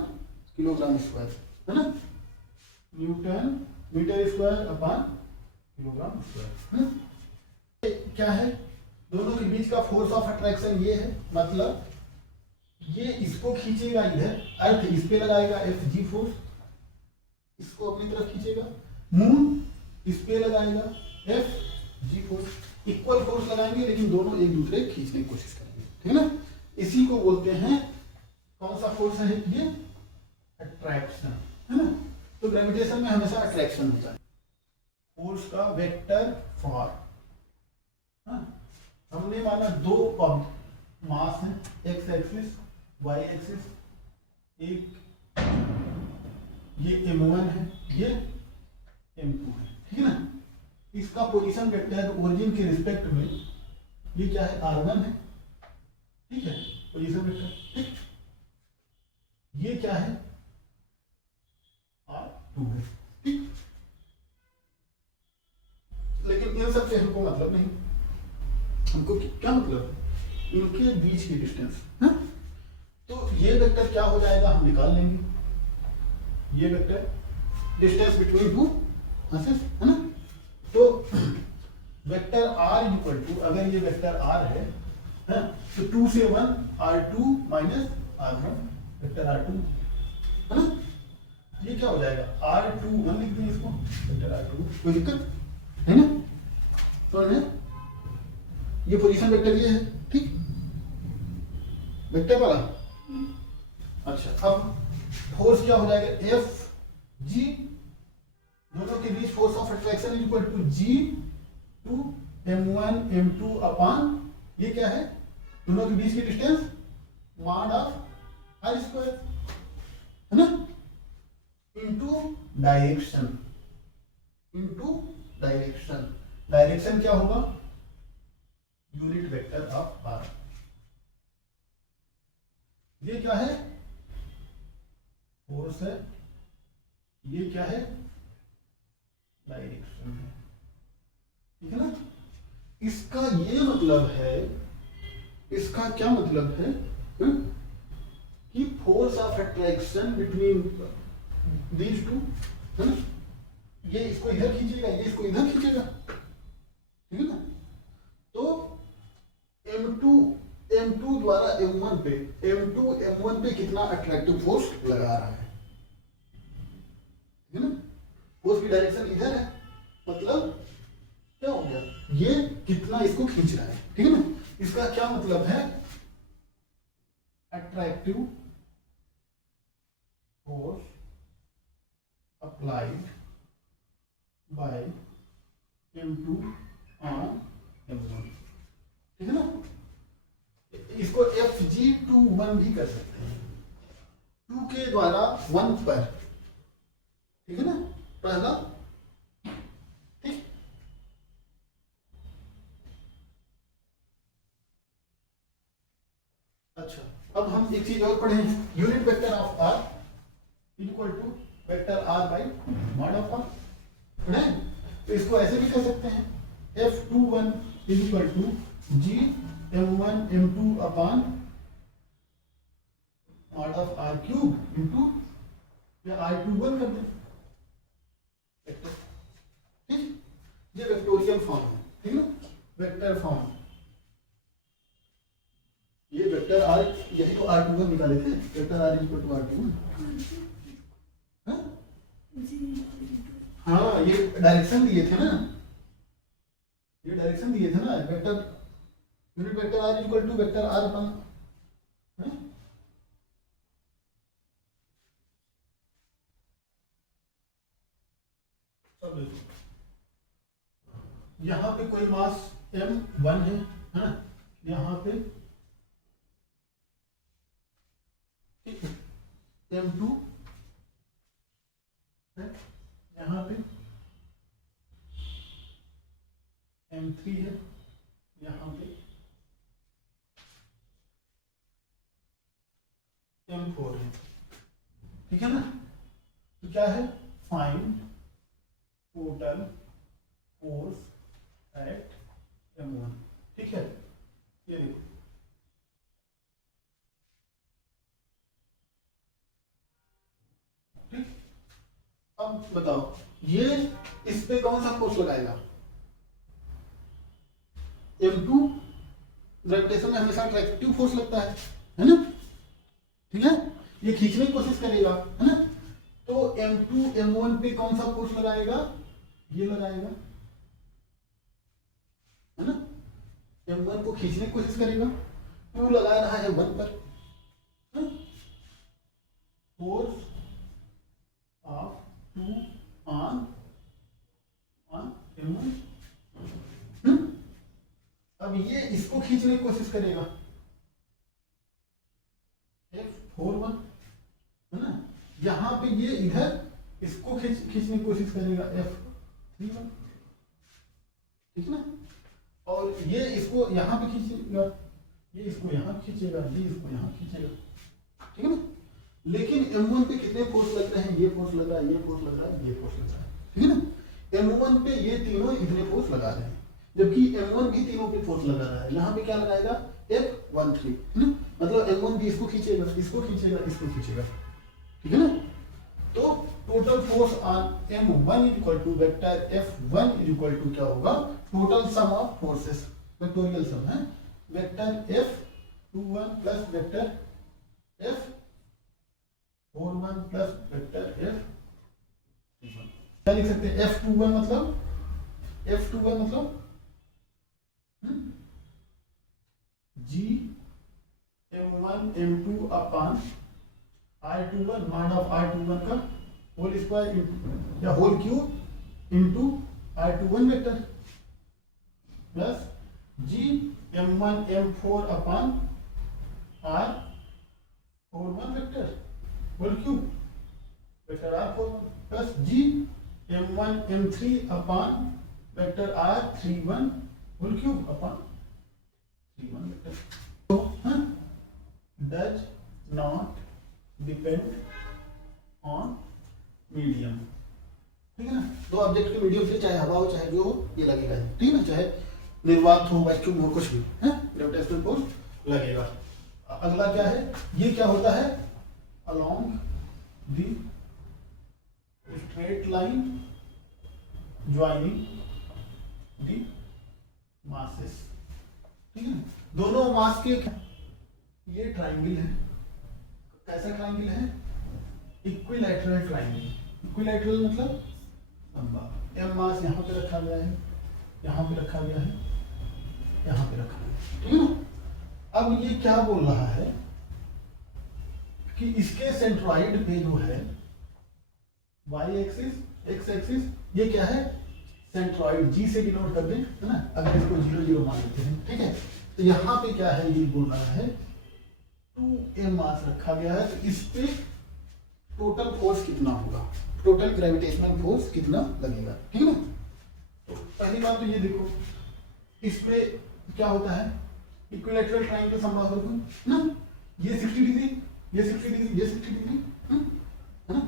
kilogram square, है ना। Newton metre square upon kilogram square. क्या है, दोनों के बीच का फोर्स ऑफ अट्रैक्शन ये है, मतलब ये इसको खींचेगा इधर, अर्थ इस पे लगाएगा Fg फोर्स, इसको अपनी तरफ खींचेगा, मून इस पे लगाएगा Fg फोर्स, इक्वल फोर्स लगाएंगे लेकिन दोनों एक दूसरे खींचने की कोशिश करेंगे, ठीक है ना। इसी को बोलते हैं, कौन सा फोर्स है ये, अट्रैक्शन, है ना। तो ग्रेविटेशन में हमेशा अट्रैक्शन होता है। फोर्स का वेक्टर फॉर, हमने माना दो मास है, एक्स एक्सिस वाई एक्सिस, एक ये m1 है, ये m2 है, ठीक है ना। इसका पोजीशन वेक्टर ओरिजिन के रिस्पेक्ट में ये क्या है, r1 है, ठीक है, पोजीशन वेक्टर, ठीक। ये क्या है, r2 है, ठीक। लेकिन इन सब से हमको मतलब नहीं, हमको क्या मतलब, इनके बीच की डिस्टेंस है। तो ये वेक्टर क्या हो जाएगा, हम निकाल लेंगे, ये vector distance between two masses, है ना। तो वेक्टर r इक्वल टू, अगर ये वेक्टर r है, तो 2 से 1 r2 minus r1, vector r2, है ना। ये क्या हो जाएगा, r2 1 लिख दें इसको, वेक्टर r2, कोई दिक्कत है ना। तो ये पोजीशन वेक्टर ये है, ठीक, वेक्टर वाला। अच्छा, अब फोर्स क्या हो जाएगा, एफ जी, दोनों के बीच force of attraction equal to G to m1 m2 upon ये क्या है, दोनों के बीच की distance mod of r square, है ना, into direction, into direction. Direction क्या होगा, यूनिट वेक्टर ऑफ r। ये क्या है, फोर्स है, ये क्या है, डायरेक्शन है, ठीक है ना। इसका ये मतलब है, इसका क्या मतलब है, कि force of attraction between these two, है ना। ये इसको इधर खींचेगा, ये इसको इधर खींचेगा, ठीक है ना। तो m2 द्वारा m1 पे, m2 m1 पे कितना अट्रैक्टिव फोर्स लगा रहा है, ठीक है ना। फोर्स की डायरेक्शन इधर है, मतलब क्या हो गया, ये कितना इसको खींच रहा है, ठीक है ना। इसका क्या मतलब है, attractive force applied by m2 on m1, ठीक है ना। इसको FG21 भी कर सकते हैं, 2 के द्वारा 1 पर, ठीक है ना, पहला, ठीक। अच्छा, अब हम एक चीज और पढ़े हैं, unit vector of r equal to vector r by mod of r, right. तो इसको ऐसे भी कर सकते हैं, F21 is equal to G M1 M2 upon mod of R cube into या R21 कर दें, ठीक। ये वेक्टोरियल फॉर्म है, ठीक ना, वेक्टर फॉर्म। ये वेक्टर R, यही तो R21 निकाले थे, vector R equal to R21। हाँ ये डायरेक्शन दिए थे ना, ये डायरेक्शन दिए थे ना, vector unit vector R equal to vector R upon, यहाँ पे कोई मास M1 है ना, यहाँ पे M2 है, यहाँ पे M3 है, यहाँ पे M4 है, ठीक है ना। तो क्या है, find total force at M1, ठीक है। ये देखो, ठीक। अब बताओ ये इस पे कौन सा फोर्स लगाएगा, M2 ग्रेविटेशन में हमेशा अट्रैक्टिव फोर्स लगता है ना, ठीक है। ये खींचने की कोशिश करेगा, है ना। तो M2 M1 पे कौन सा फोर्स लगाएगा, ये लगाएगा, है ना। M1 को खींचने की कोशिश करेगा, तो लगा रहा है 1 पर, फोर्स ऑफ 2 ऑन M1। अब ये इसको खींचने की कोशिश करेगा, F41, है ना। यहाँ पे ये इधर इसको खींचने की कोशिश करेगा, F31, ठीक ना। और ये इसको यहाँ पे खींचेगा, ये इसको यहाँ खींचेगा, ये इसको यहाँ खींचेगा, ठीक है ना। लेकिन M1 पे कितने फोर्स लग रहे हैं, ये फोर्स लग रहा है, ये फोर्स लग रहा है, ये फोर्स लग रहा है, ठीक है ना। M1 पे ये तीनों इतने फोर्स लगा रहे हैं, जबकि M1 भी तीनों पे फोर्स लगा रहा है। यहाँ पे क्या लगाएगा, F13, है ना। मतलब M1 भी इसको खींचेगा, इसको खींचेगा, इसको खींचेगा, ठीक है ना। तो total force on M1 is equal to vector F1 is equal to क्या होगा, total sum of forces, vectorial sum है, vector F21 plus vector F41 plus vector F31। क्या लिख सकते हैं, F21 मतलब G M1 M2 upon R21 mod of R21 का whole square या whole cube into R21 vector plus G M1 M4 upon R41 vector whole cube vector R41 plus G M1 M3 upon vector R31 whole cube upon 31 vector. तो does not depend on medium, ठीक है ना। दो object के medium से, चाहे हवा हो चाहे जो हो, ये लगेगा, ठीक है ना। चाहे निर्वात हो, वैक्यूम हो, कुछ भी है, ग्रेविटेशनल फोर्स लगेगा। अगला क्या है, ये क्या होता है, along the straight line joining the masses, ठीक है। दोनों मास के, ये ट्राइंगल है, कैसा ट्राइंगल है, इक्विलैटरल ट्राइंगल। इक्विलैटरल मतलब लंबा, M मास यहाँ पे रखा गया है, यहाँ पे रखा गया है, यहाँ पे रखा गया है, ठीक है ना। अब ये क्या बोल रहा है कि इसके सेंट्रॉइड पे जो है y एक्सिस x एक्सिस, ये क्या है, सेंट्रॉइड, G से डिनोट कर दें, है ना। अगर इसको 0 0 मान लेते हैं, ठीक है। तो यहाँ पे क्या है, ये बोल रहा है 2m मास रखा गया है, तो इस पे टोटल फोर्स कितना होगा, टोटल ग्रेविटेशनल फोर्स कितना लगेगा, ठीक है ना। तो पहली बात तो ये देखो, इस पे क्या होता है, इक्विलैटरल ट्रायंगल संभाग ना, ये 60 डिग्री, ये 60 डिग्री, ये 60 डिग्री, है ना।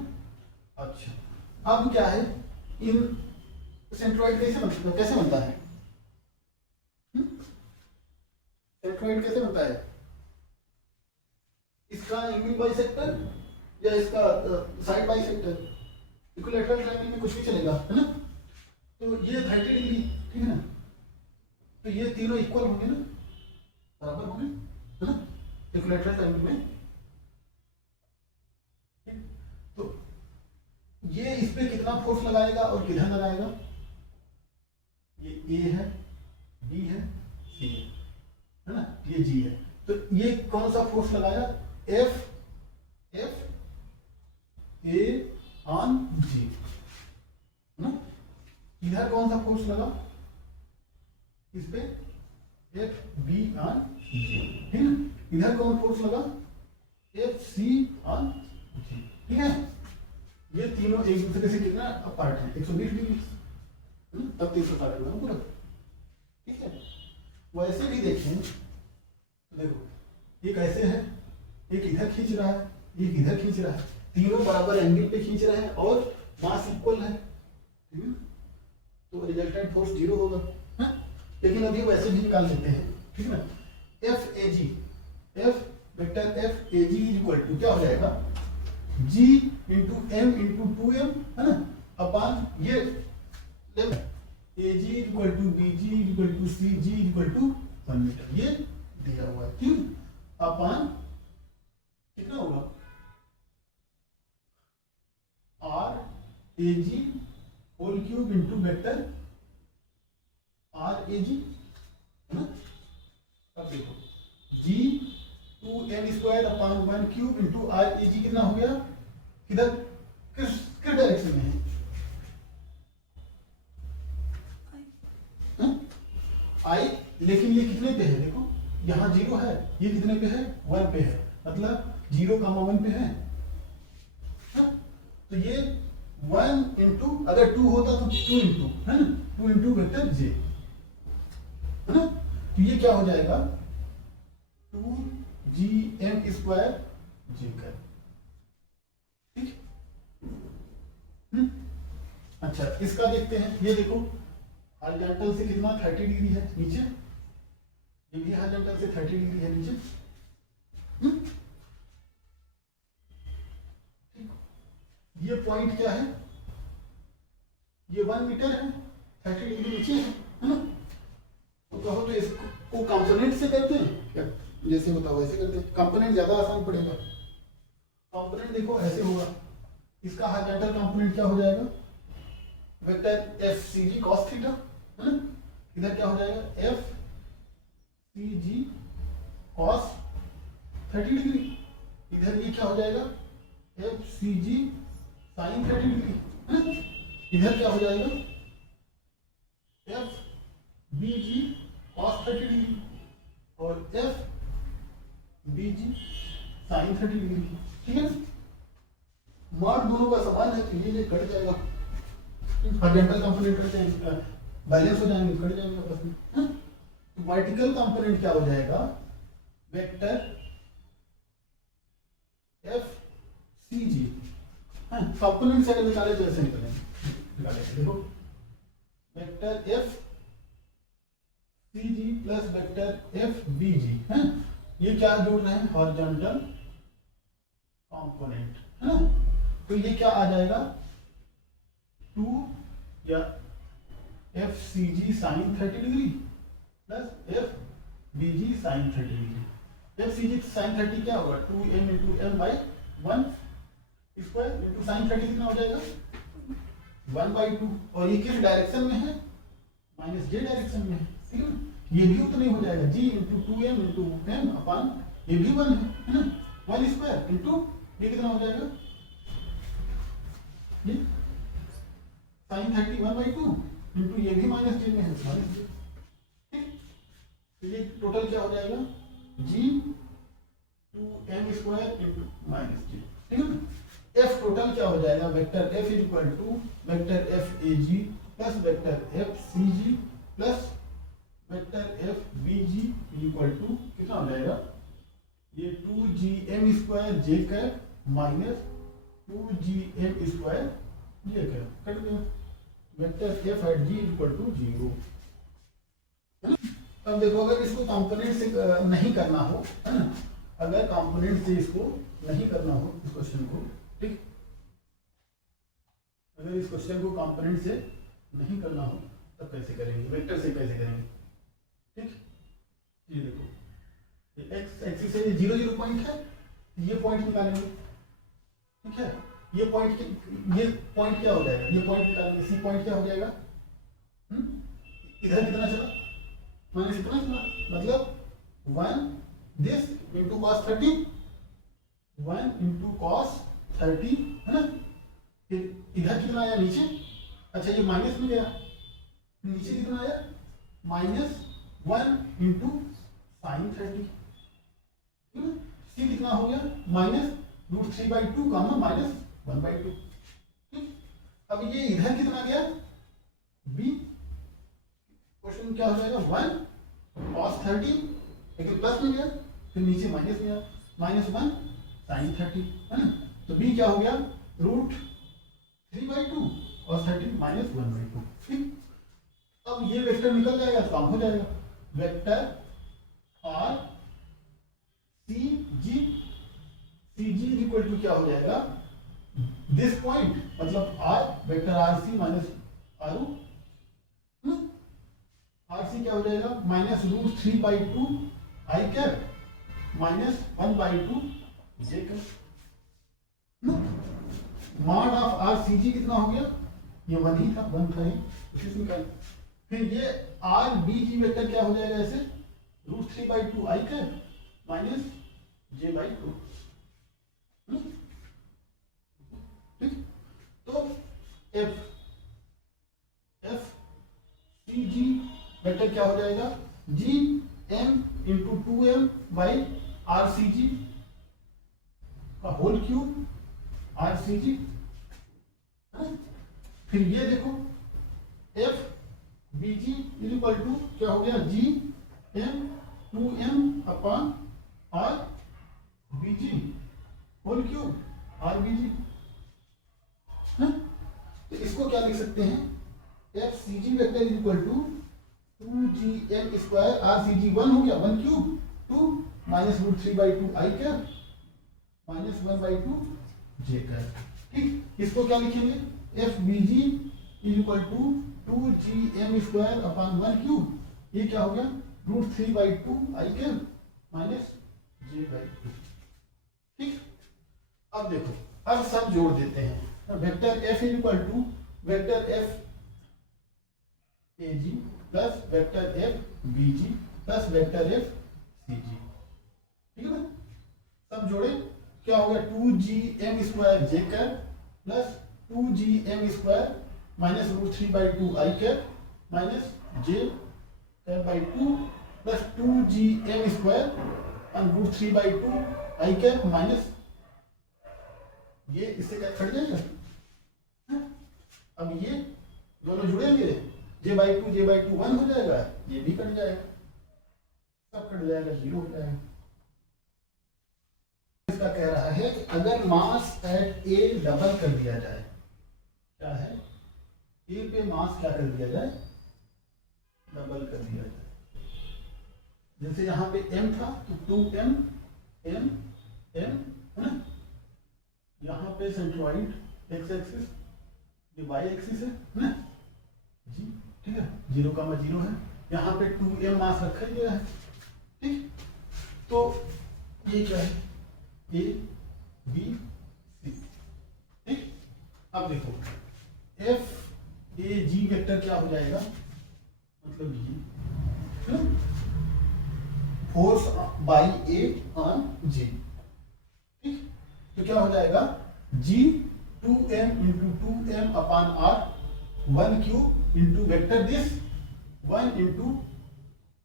अच्छा, अब क्या है, इन सेंट्रोइड कैसे बनता है? सेंट्रोइड कैसे बनता है? इसका एंगल बाइसेक्टर या इसका साइड बाइसेक्टर, इक्विलैटरल ट्रायंगल में कुछ भी चलेगा, है ना। तो ये 30 डिग्री, ठीक है ना, तो ये तीनों इक्वल होंगे ना, बराबर होंगे, है ना, इक्विलैटरल ट्रायंगल में। तो ये इस पे कितना फोर्स लगाएगा और किधर लगाएगा? ये ए है, बी है, सी है ना, ये जी है। तो ये कौन सा फोर्स लगाया? एफ ए ऑन जी, है ना। इधर कौन सा फोर्स लगा? इस पे एफ बी ऑन जी, ठीक है ना। इधर कौन फोर्स लगा? एफ सी ऑन जी, ठीक है। ये तीनों एक दूसरे से कितना अपार्ट है? 120 डिग्री, तब 360 हुआ पूरा, ठीक है। वैसे भी देखें, देखो एक ऐसे है, एक इधर खींच रहा है, एक इधर खींच रहा है, तीनों बराबर एंगल पे खींच रहे हैं और मास इक्वल है, ठीक है। तो रिजल्टेंट फोर्स 0 होगा, है? लेकिन अभी वैसे भी निकाल लेते हैं, ठीक है ना। F A G, F vector F A G equal to क्या हो जाएगा? G into M into 2m, है ना, अपान ये A G equal to B G equal to C G equal to 1 metre, ये दिया हुआ है, क्यों? अपान कितना होगा? R A G whole cube into vector R A G, है ना। अब देखो G 2m square upon 1 cube into R A G कितना हो गया? किधर, किस डायरेक्शन में है? आई, लेकिन ये कितने पे है? देखो यहाँ 0 है, ये कितने पे है? 1 पे है, मतलब 0, 1 पे है, हा? तो ये 1 इंटू, अगर 2 होता तो 2 इंटू, है ना, 2 इंटू वेक्टर जे, है ना। तो ये क्या हो जाएगा? 2gm स्क्वायर जे का, ठीक। अच्छा, इसका देखते हैं। ये देखो हॉरिजॉन्टल से कितना 30 डिग्री है नीचे, ये भी हॉरिजॉन्टल से 30 डिग्री है नीचे, ये पॉइंट क्या है? ये 1 मीटर है, 30 डिग्री नीचे है ना। तो कहो तो इसको कंपोनेंट से करते हैं क्या? जैसे बताओ वैसे करते हैं, कंपोनेंट ज्यादा आसान पड़ेगा। कंपोनेंट देखो ऐसे होगा, इसका हॉरिजॉन्टल कंपोनेंट क्या हो जाएगा? वेक्टर एफ सी जी कॉस थीटा, है ना। इधर क्या हो जाएगा? एफ सी जी कॉस 30 डिग्री। इधर ये क्या हो जाएगा? F C G sine 30 degree, है ना। इधर क्या हो जाएगा? एफ बी जी कॉस 30 डिग्री और F B G sine 30 degree, ठीक है ना। मान दोनों का समान है तो ये कट जाएगा, हॉरिजॉन्टल कंपोनेंट करते हैं, बैलेंस हो जाएंगे, कट जाएंगे आपस में। वर्टिकल कंपोनेंट क्या हो जाएगा? वेक्टर एफ सी जी, कंपोनेंट से अगर निकाले तो ऐसे निकालेंगे, देखो vector F C G plus vector F B जी, है। ये क्या जोड़ रहे हैं? हॉरिजॉन्टल कंपोनेंट, है ना। तो ये क्या आ जाएगा? 2 या F C G sine 30 degree plus F B G sine 30 degree. F C G sine 30 क्या होगा? 2m into M by 1 square into sine 30 कितना हो जाएगा? 1/2। और ये किस डायरेक्शन में है? माइनस जे डायरेक्शन में है, ठीक है। ये भी उतना ही हो जाएगा, जी इंटू 2m इंटू एम अपान ये भी 1 है ना, 1 स्क्वायर इंटू ये कितना हो जाएगा? ये साइन 30 1/2 इंटू ये भी माइनस जे में है, माइनस जे, ठीक। तो ये टोटल क्या हो जाएगा? G 2m square into minus j, ठीक है ना। एफ टोटल क्या हो जाएगा? Vector F is equal to vector F A G plus vector F C G plus vector F B G equal to कितना हो जाएगा? ये 2gm स्क्वायर जे कैप माइनस 2gm स्क्वायर जे कैप, कट गया। Vector F at G equal to 0, है ना। अब देखो अगर इसको कंपोनेंट से नहीं करना हो, है ना, अगर कंपोनेंट से इसको नहीं करना हो इस क्वेश्चन को, ठीक, अगर इस क्वेश्चन को कंपोनेंट से नहीं करना हो तब कैसे करेंगे, वेक्टर से कैसे करेंगे, ठीक। ये देखो एक्स एक्सिस से 0 0 पॉइंट है, ये पॉइंट निकालेंगे, ठीक है। ये पॉइंट क्या हो जाएगा, ये पॉइंट निकालेंगे, सी पॉइंट क्या हो जाएगा, इधर कितना चला, माइनस इतना चला, मतलब 1 this into cos 30, 1 into cos 30, है ना। फिर इधर कितना आया नीचे, अच्छा ये माइनस में गया, नीचे कितना आया -1 इंटू साइन 30, ठीक है। सी कितना हो गया -√3/2 -1/2, ठीक। अब ये इधर कितना गया, बी क्वेश्चन क्या हो जाएगा 1 cos 30, लेकिन प्लस में गया, फिर नीचे माइनस में गया -1 sin 30, है ना। तो बी क्या हो गया √3/2 और 30 -1/2, ठीक। अब ये वेक्टर निकल जाएगा, काम हो जाएगा, vector R C G equal to क्या हो जाएगा, दिस पॉइंट मतलब R, vector R C minus R C क्या हो जाएगा -√3/2 I cap -1/2 J cap, mod of R C G कितना हो गया, ये 1 ही था, 1 था ही, इसी से निकाल। फिर ये आर बी जी वेक्टर क्या हो जाएगा ऐसे √3/2 आई कैप -j/2, ठीक। तो एफ सी जी वेक्टर क्या हो जाएगा, G M into 2m by R C G का whole cube R C G. फिर ये देखो F B G is equal to क्या हो गया, G M 2m upon R B G whole cube R B G, तो इसको क्या लिख सकते हैं, F C G vector is equal to 2gm square R C G 1 हो गया, 1 cube 2 -√3/2 I cap -1/2 J cap, ठीक। इसको क्या लिखेंगे, F B G is equal to 2gm square upon 1 cube, ये क्या हो गया √3/2 आई कैप -j/2, ठीक। अब देखो, अब सब जोड़ देते हैं, vector F is equal to vector F A G plus vector F B G plus vector F C G, ठीक है ना। सब जोड़े क्या हो गया 2gm square J cap plus 2gm square -√3/2 I cap -j/2 plus 2gm square √3/2 I cap minus, ये इससे क्या कट जाएगा, अब ये दोनों जुड़ेंगे, j/2 1 हो जाएगा, ये भी कट जाएगा, सब कट जाएगा, 0 हो जाएगा। इसका कह रहा है कि अगर मास एट ए डबल कर दिया जाए, क्या है, ए पे मास क्या कर दिया जाए, डबल कर दिया जाए, जैसे यहाँ पे m था तो 2m m m, है ना। यहाँ पे सेंट्रॉइड x एक्सिस, ये y एक्सिस है ना जी, ठीक है, 0,0 है, यहाँ पे 2m मास रखा गया है, ठीक। तो ये क्या है, ए बी सी, ठीक। अब देखो एफ ए जी वेक्टर क्या हो जाएगा, मतलब ये force by A on G, ठीक। तो क्या हो जाएगा G 2m into 2m upon r 1 cube into vector this 1 into,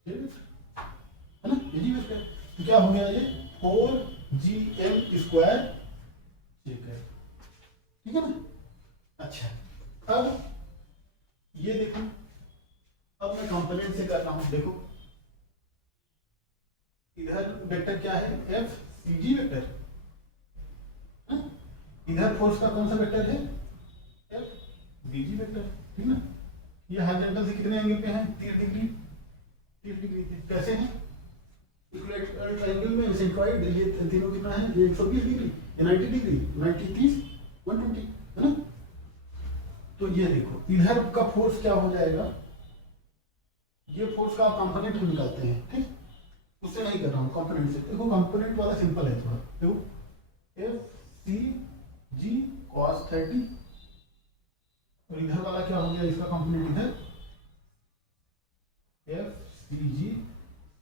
है ना, ये जी वेक्टर, तो क्या हो गया ये 4gm स्क्वायर, ठीक है ना। अच्छा अब ये देखो, अब मैं कंपोनेंट से कर रहा हूं, देखो इधर वेक्टर क्या है, एफ सी जी वेक्टर, इधर फोर्स का कौन सा वेक्टर है, एफ VG वेक्टर, ठीक ना। ये हॉरिजॉन्टल से कितने एंगल पे हैं? 30 डिग्री, 30 डिग्री पे। कैसे हैं? इक्विलैटरल ट्रायंगल में सेंट्रॉइड, ये तीनों कितना है? ये 120 डिग्री, ये 90 डिग्री, 90 30 120, है ना। तो ये देखो इधर का फोर्स क्या हो जाएगा, ये फोर्स का आप कंपोनेंट निकालते हैं, ठीक, उससे नहीं कर रहा हूँ, कंपोनेंट से। देखो कंपोनेंट वाला सिंपल है थोड़ा, देखो FCG cos 30, और इधर वाला क्या हो गया इसका कंपोनेंट, इधर FCG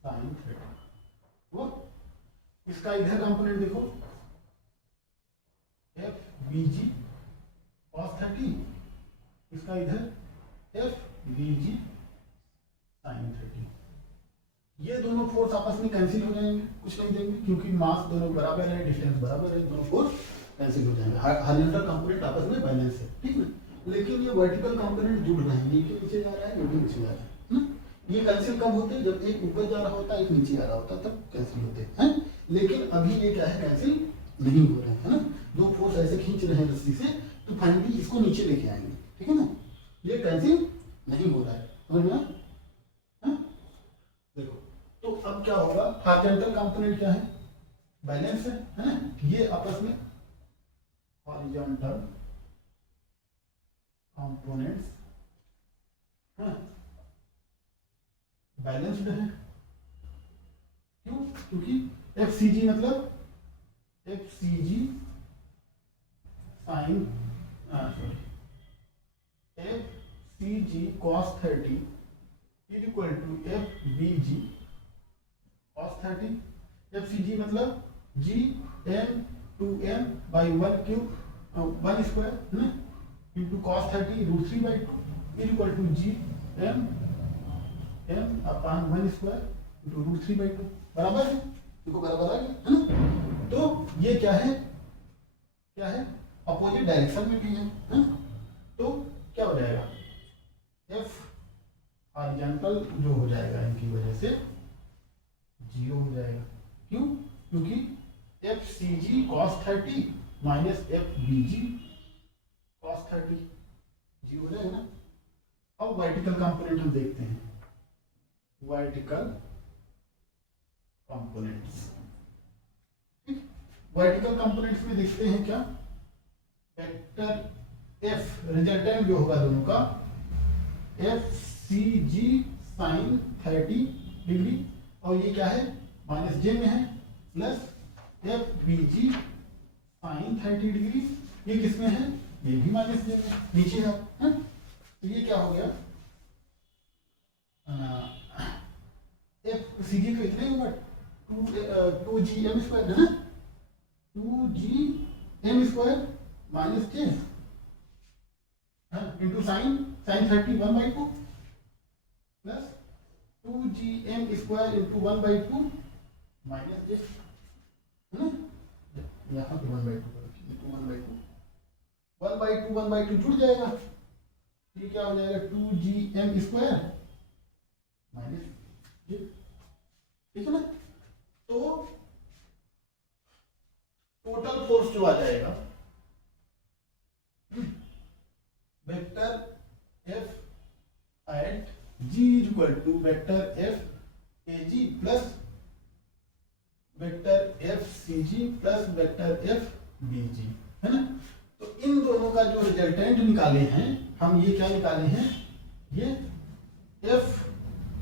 sin 30, वो इसका इधर कंपोनेंट देखो FBG cos 30, इसका इधर FBG sin 30। ये दोनों फोर्स आपस में कैंसिल हो जाएंगे, कुछ नहीं देंगे, क्योंकि मास दोनों बराबर है, डिस्टेंस बराबर है, दोनों फोर्स कैंसिल हो जाएंगे। हॉरिजॉन्टल कंपोनेंट आपस में बैलेंस है, ठीक ना। लेकिन ये वर्टिकल कंपोनेंट जुड़ रहे हैं, ये के नीचे जा रहा है, ये भी नीचे जा रहा है ना। ये कैंसिल कब होते हैं? जब एक ऊपर जा रहा होता है, एक नीचे आ रहा होता है, तब कैंसिल होते हैं। लेकिन अभी ये क्या है, कैंसिल नहीं हो रहे हैं, है ना। दो फोर्स ऐसे खींच रहे हैं रस्सी से, तो फाइनली इसको नीचे लेके आएंगे, ठीक है ना। ये कैंसिल नहीं हो रहा है, समझ में? देखो तो अब क्या होगा, हॉरिजॉन्टल कंपोनेंट क्या है? बैलेंस है ना। ये आपस में हॉरिजॉन्टल कंपोनेंट्स बैलेंस्ड है। क्यों? क्योंकि FCG मतलब FCG sin FCG cos 30 is equal to FBG cos 30। FCG मतलब GM 2M by 1 cube 1 square है ना, into cos 30 √3/2 is equal to GM M upon 1 square into √3/2, बराबर है। देखो बराबर आ गया, है ना। तो ये क्या है, क्या है? अपोजिट डायरेक्शन में भी है ना। तो क्या हो जाएगा, F हॉरिजॉन्टल जो हो जाएगा इनकी वजह से 0 हो जाएगा। क्यों? क्योंकि FCG cos 30 minus FBG cos 30 0 हो जाएगा ना। अब वर्टिकल कंपोनेंट हम देखते हैं, वर्टिकल कंपोनेंट्स, ठीक। वर्टिकल कंपोनेंट्स में देखते हैं क्या, वेक्टर F रिजल्टेंट जो होगा दोनों का FCG sin 30 डिग्री, और ये क्या है, माइनस जे में है, प्लस FBG sin 30 डिग्री, ये किसमें है, ये भी माइनस जे में नीचे है, तो ये क्या हो गया, FCG तो इतना ही होगा 2GM स्क्वायर, है ना, 2GM square minus J into sine 30 1/2 plus 2GM square into 1/2 minus J, है ना, यहाँ पे 1/2 इंटू 1/2 जुड़ जाएगा, ये क्या हो जाएगा 2GM स्क्वायर माइनस जे, ठीक है ना। तो टोटल फोर्स जो आ जाएगा vector F at G equal to vector F AG plus vector FCG plus vector FBG, है ना। तो इन दोनों का जो रिजल्टेंट निकाले हैं हम, ये क्या निकाले हैं, ये F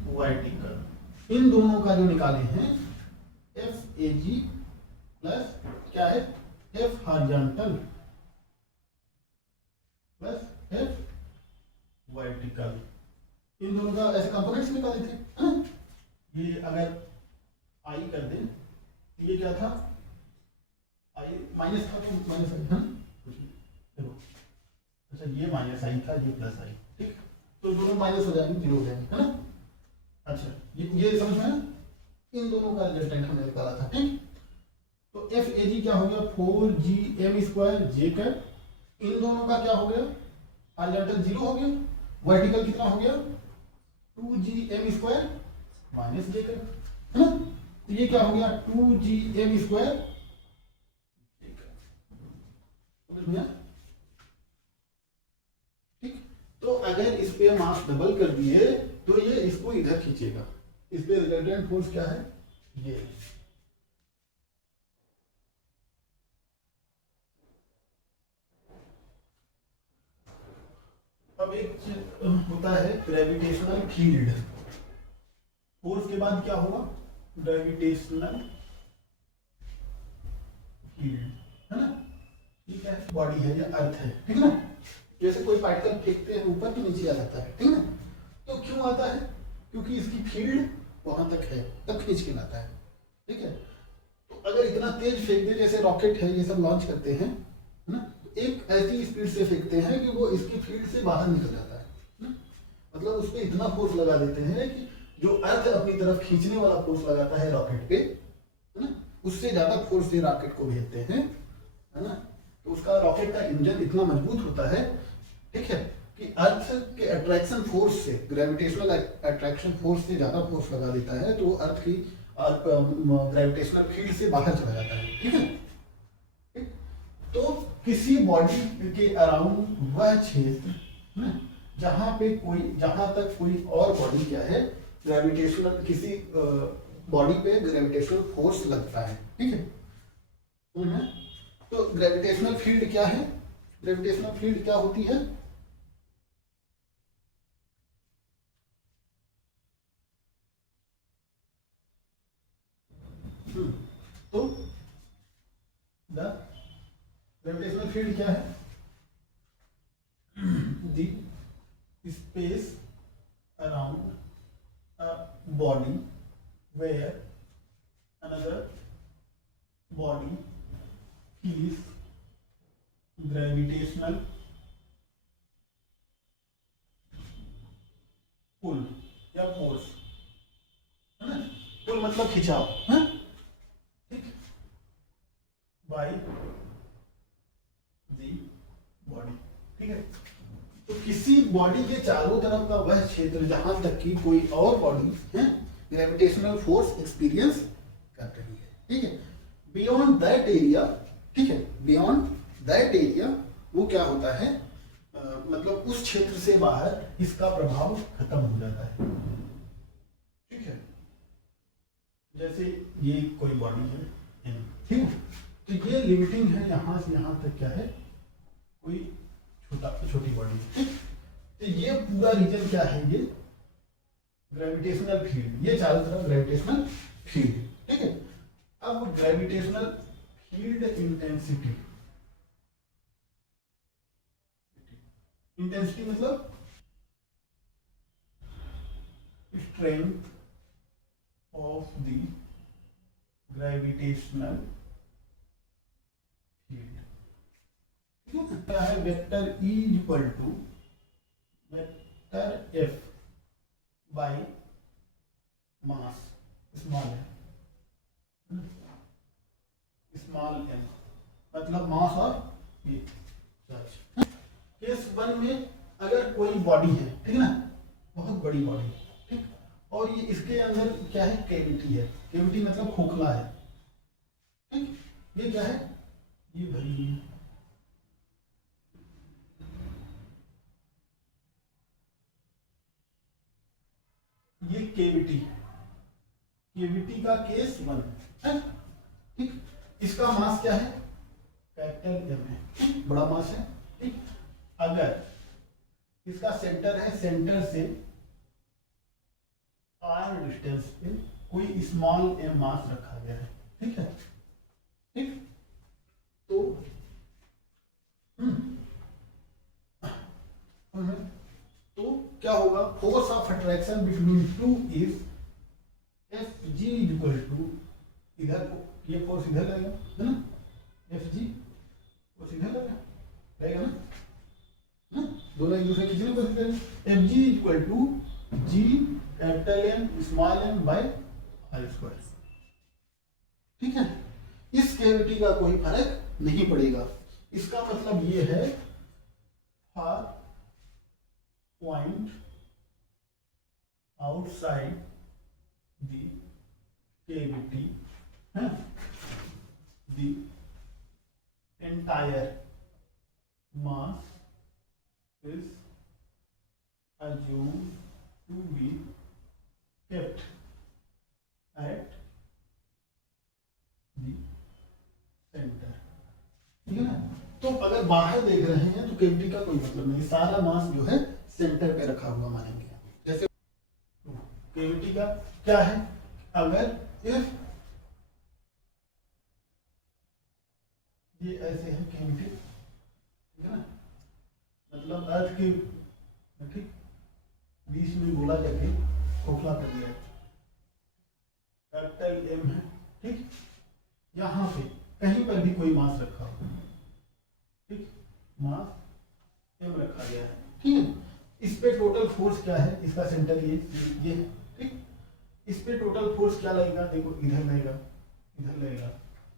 वर्टिकल, इन दोनों का जो निकाले हैं FAG प्लस क्या है F horizontal plus F vertical, इन दोनों का ऐसे कंपोनेंट्स निकाले थे, है ना। ये अगर I कर दें तो ये क्या था, I माइनस था, माइनस आई था, देखो अच्छा ये माइनस आई था, ये प्लस आई, ठीक, तो दोनों माइनस हो जाएंगे, 0 हो जाएंगे, है ना। अच्छा ये समझ में, इन दोनों का रिजल्टेंट हमने निकाला था, ठीक। तो FAG क्या हो गया 4GM स्क्वायर जे कर, इन दोनों का क्या हो गया, हॉरिजॉन्टल 0 हो गया, वर्टिकल कितना हो गया 2GM स्क्वायर माइनस जे कर, है ना। तो ये क्या हो गया 2GM स्क्वायर, ठीक, इसके मास डबल कर दिए तो ये इसको इधर खींचेगा। इस पे रिजल्टेंट फोर्स क्या है, ये। अब एक होता है ग्रेविटेशनल फील्ड। फोर्स के बाद क्या होगा, ग्रेविटेशनल फील्ड, है ना। ठीक है, बॉडी है या अर्थ है, ठीक है ना। जैसे कोई पार्टिकल फेंकते हैं ऊपर तो नीचे आ जाता है, ठीक है ना। तो क्यों आता है, क्योंकि इसकी फील्ड वहां तक है, तब खींच के लाता है, ठीक है। तो अगर इतना तेज फेंक दे, जैसे रॉकेट है ये सब लॉन्च करते हैं, है ना, तो एक ऐसी स्पीड से फेंकते हैं कि वो इसकी फील्ड से बाहर निकल जाता है ना? मतलब उस पर इतना फोर्स लगा देते हैं कि जो अर्थ अपनी तरफ खींचने वाला फोर्स लगाता है रॉकेट पे, है ना, उससे ज्यादा फोर्स से रॉकेट को भेजते हैं, है ना। तो उसका रॉकेट का इंजन इतना मजबूत होता है, ठीक है, कि अर्थ के अट्रैक्शन फोर्स से, ग्रेविटेशनल अट्रैक्शन फोर्स से ज्यादा फोर्स लगा देता है, तो अर्थ की ग्रेविटेशनल फील्ड से बाहर चला जाता है, ठीक है। ठीक? तो किसी बॉडी के अराउंड वह क्षेत्र, जहां पे कोई, जहां तक कोई और बॉडी क्या है, ग्रेविटेशनल, किसी बॉडी पे ग्रेविटेशनल फोर्स लगता है, ठीक है। तो ग्रेविटेशनल फील्ड क्या है, ग्रेविटेशनल फील्ड क्या होती है, तो द ग्रेविटेशनल फील्ड क्या है, the space around a body where another body feels gravitational पुल या फोर्स, है ना। पुल मतलब खिंचाव, है, ठीक, बाय दी बॉडी, ठीक है। तो किसी बॉडी के चारों तरफ का वह क्षेत्र जहां तक की कोई और बॉडी है ग्रेविटेशनल फोर्स एक्सपीरियंस कर रही है, ठीक है। बियॉन्ड दैट एरिया, ठीक है, बियॉन्ड दैट एरिया वो क्या होता है, मतलब उस क्षेत्र से बाहर इसका प्रभाव खत्म हो जाता है, ठीक है। जैसे ये कोई बॉडी है, ठीक है, तो ये लिमिटिंग है, यहां से यहां तक क्या है, कोई छोटी बॉडी, ठीक। तो ये पूरा रीजन क्या है, ये ग्रेविटेशनल फील्ड, ये चारों तरफ ग्रेविटेशनल फील्ड, ठीक है। अब ग्रेविटेशनल फील्ड इंटेंसिटी, इंटेंसिटी मतलब strength of the gravitational field, क्या है, vector E equal to vector F by mass small m, मतलब मास और ये चार्ज। केस 1 में अगर कोई बॉडी है, ठीक है ना, बहुत बड़ी बॉडी, ठीक, और ये इसके अंदर क्या है, कैविटी है, कैविटी मतलब खोखला है, ठीक, ये क्या है, ये भरी हुई है, ये केविटी, केविटी का केस 1 है, ठीक। इसका मास क्या है, कैपिटल M है, ठीक, बड़ा मास है, ठीक। अगर इसका सेंटर है, सेंटर से r डिस्टेंस पे कोई स्मॉल m मास रखा गया है, ठीक है, ठीक। तो तो क्या होगा, force of attraction between two is Fg equal to, इधर ये फोर्स इधर लगेगा, है ना, Fg फोर्स इधर लगेगा ना, दोनों एक दूसरे खींचने पर Fg equal to G capital M small m by r square, ठीक है। इस कैविटी का कोई फर्क नहीं पड़ेगा, इसका मतलब ये है for point outside the cavity, the entire mass is assume to be kept at the center, ठीक है ना। तो अगर बाहर देख रहे हैं तो कैविटी का कोई मतलब नहीं, सारा मास जो है सेंटर पे रखा हुआ मानेंगे। जैसे कैविटी का क्या है, अगर इफ ये ऐसे है कैविटी, ठीक है ना, मतलब अर्थ के ठीक बीच में गोला करके खोखला कर दिया है, कैपिटल एम है, ठीक, यहाँ पे कहीं पर भी कोई मास रखा हो, ठीक, मास एम रखा गया है, ठीक है। इस पे टोटल फोर्स क्या है, इसका सेंटर ये है, ठीक। इस पे टोटल फोर्स क्या लगेगा, देखो इधर लगेगा, इधर लगेगा,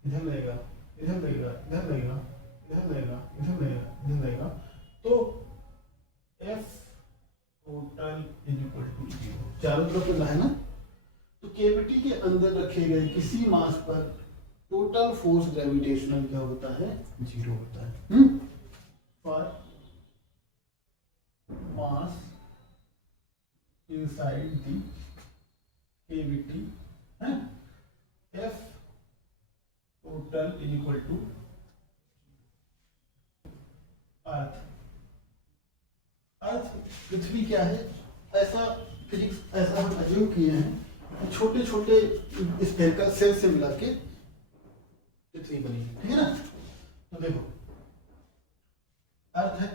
इधर लगेगा, इधर लगेगा, इधर लगेगा, इधर लगेगा, इधर लगेगा, इधर लगेगा, तो F total is equal to 0, चारों तरफ मिला है ना। तो कैविटी के अंदर रखे गए किसी मास पर टोटल फोर्स ग्रेविटेशनल क्या होता है, 0 होता है। For mass inside the cavity है F total is equal to earth. Earth पृथ्वी क्या है, ऐसा फिजिक्स ऐसा हम अज्यूम किए हैं, छोटे छोटे स्फेरिकल सेल से मिला के पृथ्वी बनी, ठीक है ना। तो देखो अर्थ है,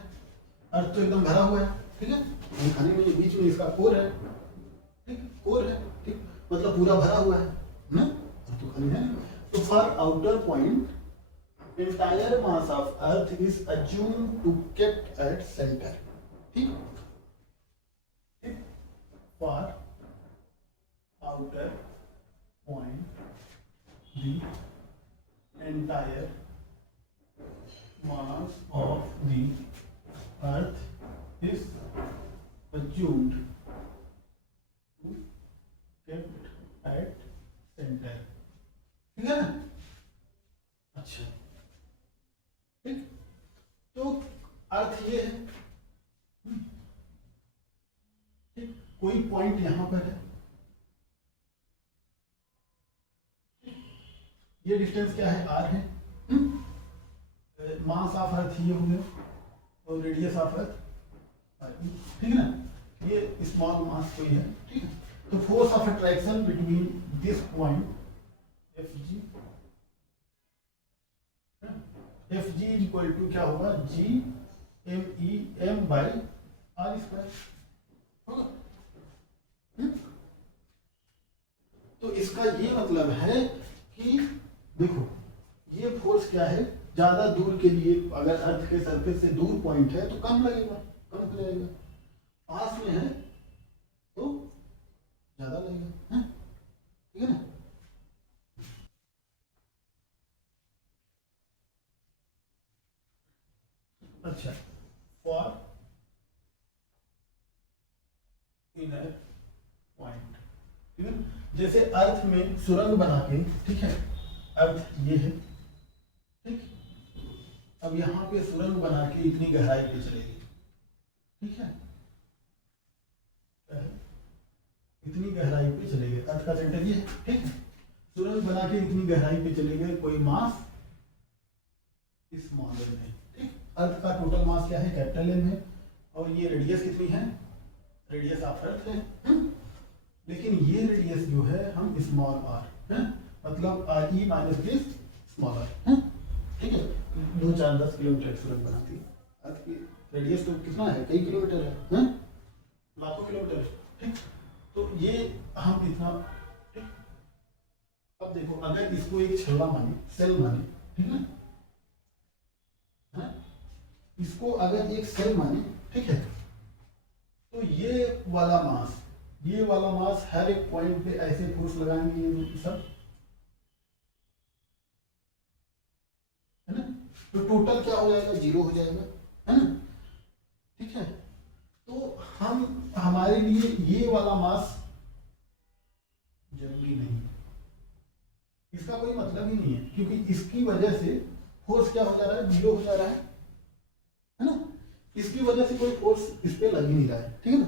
अर्थ तो एकदम भरा हुआ है, ठीक है, खाने में बीच में इसका कोर है, ठीक, कोर है, ठीक, मतलब पूरा भरा हुआ है ना, तो खाली है। तो for outer point entire mass of earth is assumed to kept at centre, ठीक, for outer point the entire mass of the earth is assumed to kept at center, ठीक है ना। अच्छा, ठीक, तो अर्थ ये है, ठीक, कोई पॉइंट यहां पर है, ये डिस्टेंस क्या है, r है, मास ऑफ अर्थ ये हो गया और रेडियस ऑफ अर्थ, ठीक है ना, ये स्मॉल मास कोई है, ठीक है। तो force of attraction between this point F G is equal to क्या होगा, G M E M by are square होगा। तो इसका ये मतलब है कि देखो ये फोर्स क्या है, ज्यादा दूर के लिए अगर अर्थ के सरफेस से दूर पॉइंट है तो कम लगेगा, कम लगेगा, पास में है तो ज्यादा लगेगा, ठीक है ना। अच्छा, फॉर इनर पॉइंट, ठीक है, जैसे अर्थ में सुरंग बना के, ठीक है, अर्थ ये है, ठीक, अब यहाँ पे सुरंग बना के इतनी गहराई पे चलेगी, ठीक है, इतनी गहराई पे चले गए, अर्थ का सेंटर ये है, ठीक है, सुरंग बना के इतनी गहराई पे चले गए, कोई मास स्मॉल एम है, ठीक, अर्थ का टोटल मास क्या है, कैपिटल एम है, और ये रेडियस कितनी है, रेडियस ऑफ अर्थ है, लेकिन ये रेडियस जो है हम स्मॉल आर है, मतलब R E minus this small r, ठीक है, 2-4-10 किलोमीटर सुरंग बनाती है, अर्थ की रेडियस तो कितना है, कई किलोमीटर है, लाखों किलोमीटर, ठीक। तो ये हम इतना, ठीक, अब देखो अगर इसको एक छल्ला माने, सेल माने, ठीक है, इसको अगर एक सेल माने, ठीक है, तो ये वाला मास हर एक पॉइंट पे ऐसे फोर्स लगाएंगे ये सब, है ना, तो टोटल क्या हो जाएगा, 0 हो जाएगा, है ना, ठीक है। तो हम हमारे लिए ये वाला मास जरूरी नहीं, इसका कोई मतलब ही नहीं है, क्योंकि इसकी वजह से फोर्स क्या हो जा रहा है, 0 हो जा रहा है ना। इसकी वजह से कोई फोर्स इस पे लग ही नहीं रहा है, ठीक है ना।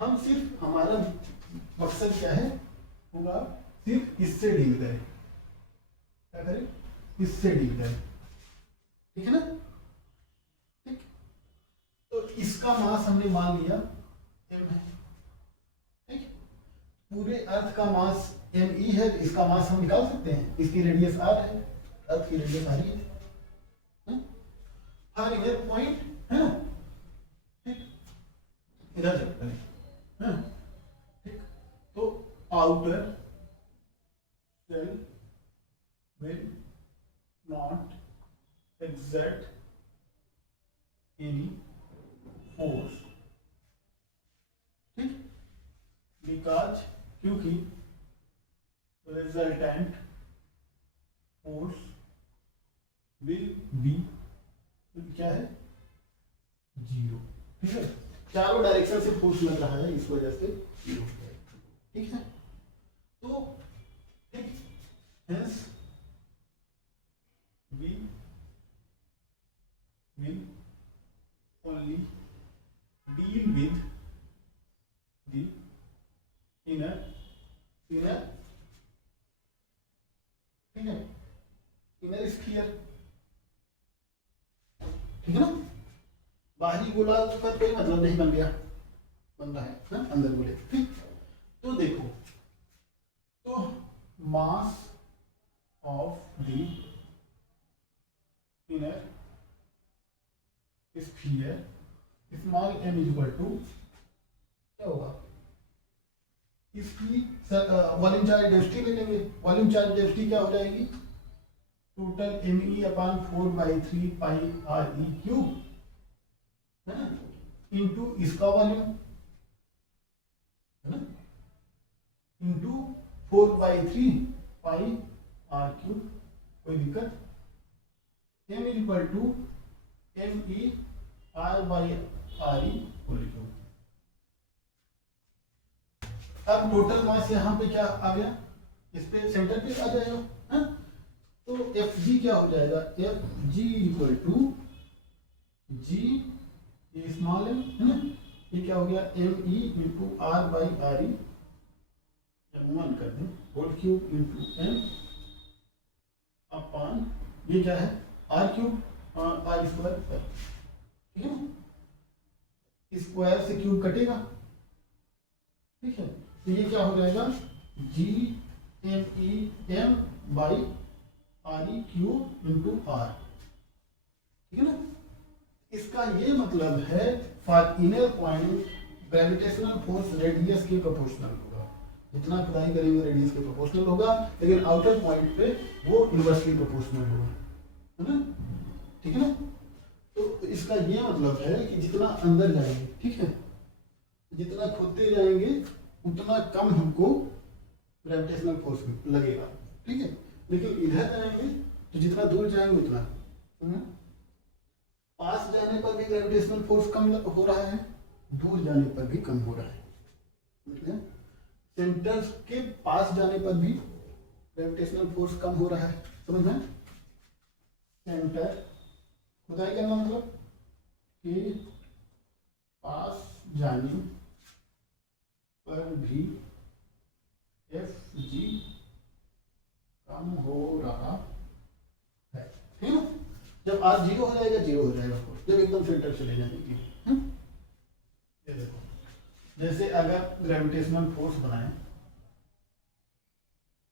हम सिर्फ हमारा मकसद क्या है होगा, सिर्फ इससे डील करें, क्या करें, इससे डील करें, ठीक है ना। ठीक, तो इसका मास हमने मान लिया m है, ठीक। पूरे अर्थ का मास me है, इसका मास हम निकाल सकते हैं, इसकी रेडियस r है, अर्थ की रेडियस r है, हर इधर पॉइंट है ना, ठीक, इधर चलते हैं, ठीक। तो outer shell will not exert any force, ठीक, because क्योंकि resultant force will be क्या है, 0, ठीक है। चारों डायरेक्शन से फोर्स लग रहा है, इस वजह से 0, ठीक है। तो ठीक, hence we will only deal with the inner, ठीक है, inner sphere, ठीक है ना। बाहरी गोला का कोई मतलब नहीं बन रहा है ना, अंदर गोले, ठीक। तो देखो, तो mass of the inner sphere small m equal to क्या होगा, इसकी वॉल्यूम चार्ज डेंसिटी ले लेंगे। वॉल्यूम चार्ज डेंसिटी क्या हो जाएगी, टोटल me अपॉन 4/3 पाई r e क्यूब, है ना, इंटू इसका वॉल्यूम, है ना, इंटू 4/3 पाई r क्यूब, कोई दिक्कत। m equal to me r by r e whole cube. अब टोटल मास यहाँ पे क्या आ गया, इस पे सेंटर पे आ जाएगा, है। तो Fg क्या हो जाएगा, Fg इक्वल टू g, ये स्मॉल है ना, ये क्या हो गया, me into r by r e, m1 कर दें, whole cube into m upon ये क्या है, r क्यूब r स्क्वायर, ठीक है ना। स्क्वायर से क्यूब कटेगा, ठीक है। तो ये क्या हो जाएगा, g m by R E cube into r, ठीक है ना। इसका ये मतलब है for inner point gravitational force radius के प्रोपोर्शनल होगा, जितना खुदाई करेंगे रेडियस के प्रोपोर्शनल होगा, लेकिन आउटर पॉइंट पे वो इनवर्सली प्रोपोर्शनल होगा, है ना, ठीक है ना। तो इसका ये मतलब है कि जितना अंदर जाएंगे, ठीक है, जितना खोदते जाएंगे उतना कम हमको ग्रेविटेशनल फोर्स लगेगा, ठीक है। लेकिन इधर जाएंगे तो जितना दूर जाएंगे उतना, पास जाने पर भी ग्रेविटेशनल फोर्स कम हो रहा है, दूर जाने पर भी कम हो रहा है, मतलब सेंटर के पास जाने पर भी ग्रेविटेशनल फोर्स कम हो रहा है, समझ में। सेंटर खुदाई करना मतलब कि पास जाने पर भी Fg कम हो रहा है, ठीक है ना। जब r 0 हो जाएगा, 0 हो जाएगा, जब एकदम सेंटर चले जाएंगे। ये देखो, जैसे अगर ग्रेविटेशनल फोर्स बनाए,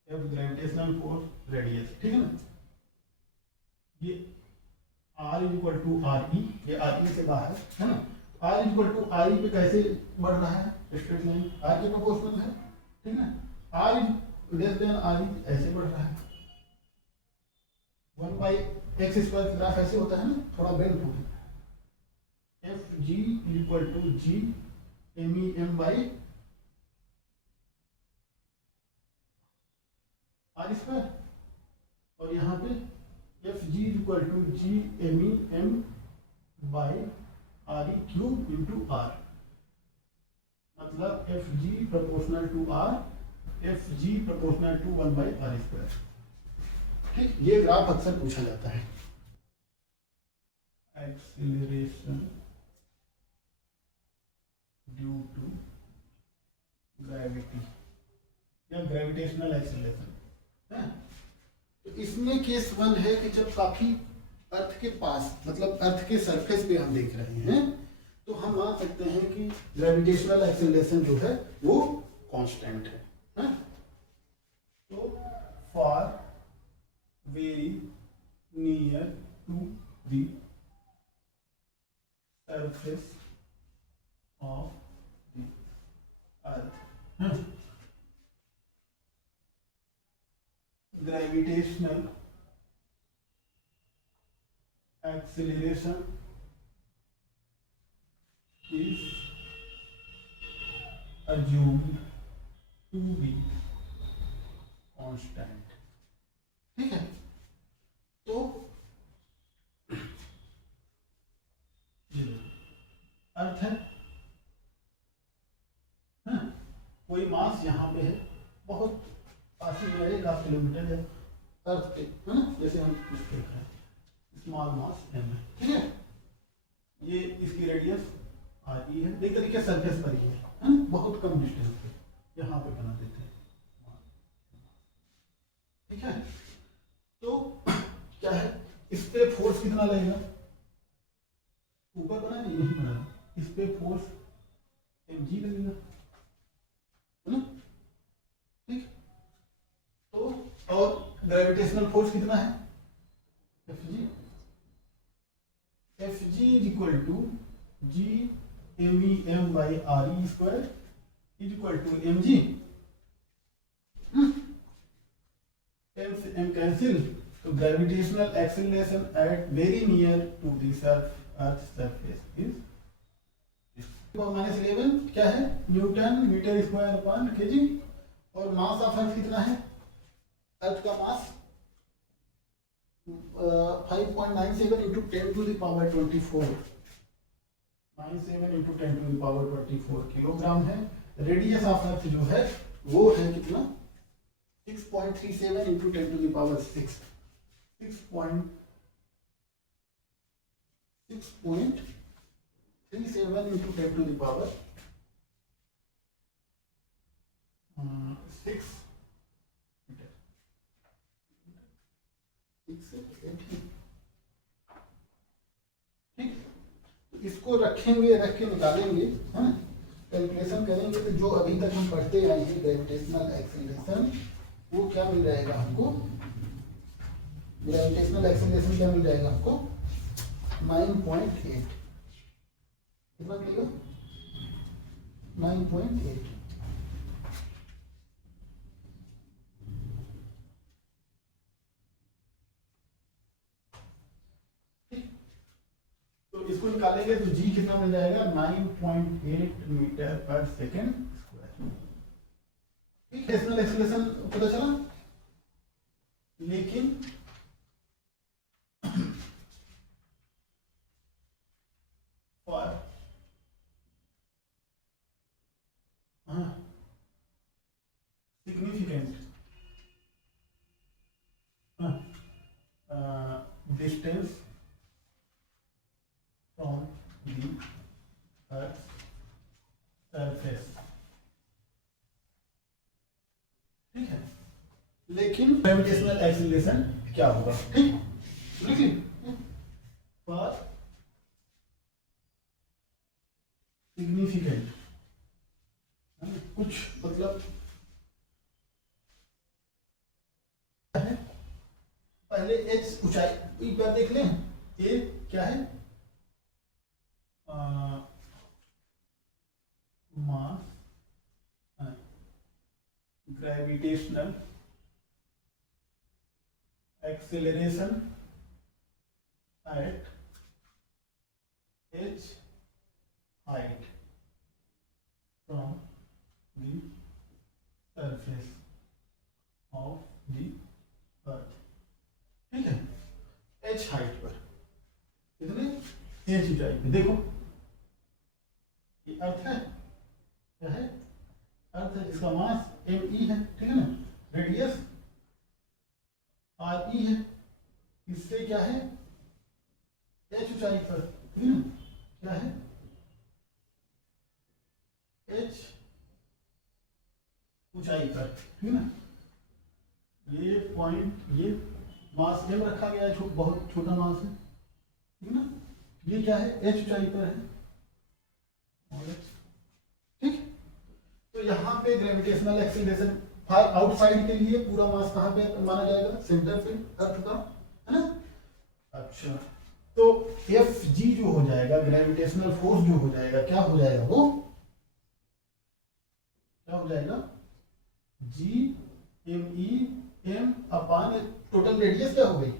F ग्रेविटेशनल फोर्स रेडियस, ठीक है ना, ये r equal to R e, ये आर ई से बाहर है ना, r equal to R e पे कैसे बढ़ रहा है, स्ट्रेट लाइन r के प्रोपोर्शनल है, ठीक है ना। r less than R e ऐसे बढ़ रहा है, 1/x स्क्वायर ग्राफ ऐसे होता है ना, थोड़ा बेंड हो गया। F G equal to G M E M by are square, और यहाँ पे F G equal to G M E M by R E cube into R, मतलब F G proportional to R, F G proportional to 1/r square, ठीक। ये graph अक्सर पूछा जाता है। एक्सीलरेशन ड्यू टू ग्रेविटी या ग्रेविटेशनल एक्सेलरेशन है। तो इसमें केस 1 है कि जब काफी अर्थ के पास, मतलब अर्थ के सरफेस पे हम देख रहे हैं, तो हम मान सकते हैं कि ग्रेविटेशनल एक्सेलरेशन जो है वो कांस्टेंट है। तो for very near to the surface of the earth gravitational acceleration is assumed to be constant। ठीक है, तो अर्थ है, कोई मास यहाँ पे है, बहुत पास में है, 1,000 किलोमीटर है अर्थ पे, है ना, जैसे हम देख रहे हैं स्मॉल मास m है। ठीक है, ये इसकी रेडियस r है, एक तरीके सरफेस पर ही है ना, बहुत कम डिस्टेंस पे यहाँ पे बना देते हैं। ठीक है, तो क्या है, इस पे फोर्स कितना लगेगा, ऊपर बना नहीं, यही बना, इस पे फोर्स mg लगेगा, है ना। ठीक, तो और ग्रेविटेशनल फोर्स कितना है, Fg is equal to G MEM by RE square is equal to mg। M cancel, तो gravitational acceleration at very near to the Earth surface is -11 क्या है, न्यूटन मीटर स्क्वायर पर केजी। और मास of अर्थ कितना है, अर्थ का मास 5.97 into 10 to the power 24, 97 into 10 to the power 24 kilogram है। Radius of earth जो है वो है कितना, 6.37 into 10 to the power 6, 6.37 into 10 to the power 6 ठीक, तो इसको रखेंगे, रख के निकालेंगे, है ना, कैलकुलेशन करेंगे, तो जो अभी तक हम पढ़ते आए हैं ग्रेविटेशनल एक्सेलरेशन, वो क्या मिल जाएगा हमको, ग्रेविटेशनल एक्सेलरेशन क्या मिल जाएगा हमको, 9.8, कितना मिलेगा, 9.8। तो इसको निकालेंगे तो जी कितना मिल जाएगा, 9.8 मीटर पर सेकेंड स्क्वायर। ग्रेविटेशनल एक्सेलरेशन पता चला, लेकिन for significant distance from the Earth's surface। ठीक है, लेकिन ग्रेविटेशनल एक्सेलरेशन क्या होगा, ठीक, देखिए फॉर सिग्निफिकेंट, कुछ मतलब है, पहले h ऊंचाई एक बार देख लें, ये क्या है, mass gravitational acceleration at h height from the surface of the earth। ठीक है, h हाइट पर कितने, h ऊंचाई पे, देखो ये अर्थ है, क्या है, अर्थ है जिसका मास me है, ठीक है ना, रेडियस re है, इससे क्या है, h ऊंचाई पर, ठीक है ना, क्या है, ऊंचाई पर, ठीक ना, ये पॉइंट, ये मास m रखा गया है, बहुत छोटा मास है, ठीक ना, ये क्या है, h ऊंचाई पर है, ठीक। तो यहाँ पे ग्रेविटेशनल एक्सीलरेशन फार आउटसाइड के लिए पूरा मास कहाँ पे माना जाएगा, सेंटर पे अर्थ का, है ना। अच्छा, तो एफ जी जो हो जाएगा, ग्रेविटेशनल फोर्स जो हो जाएगा, क्या हो जाएगा, वो क्या हो जाएगा, जी एम ई एम अपान टोटल रेडियस क्या हो गई,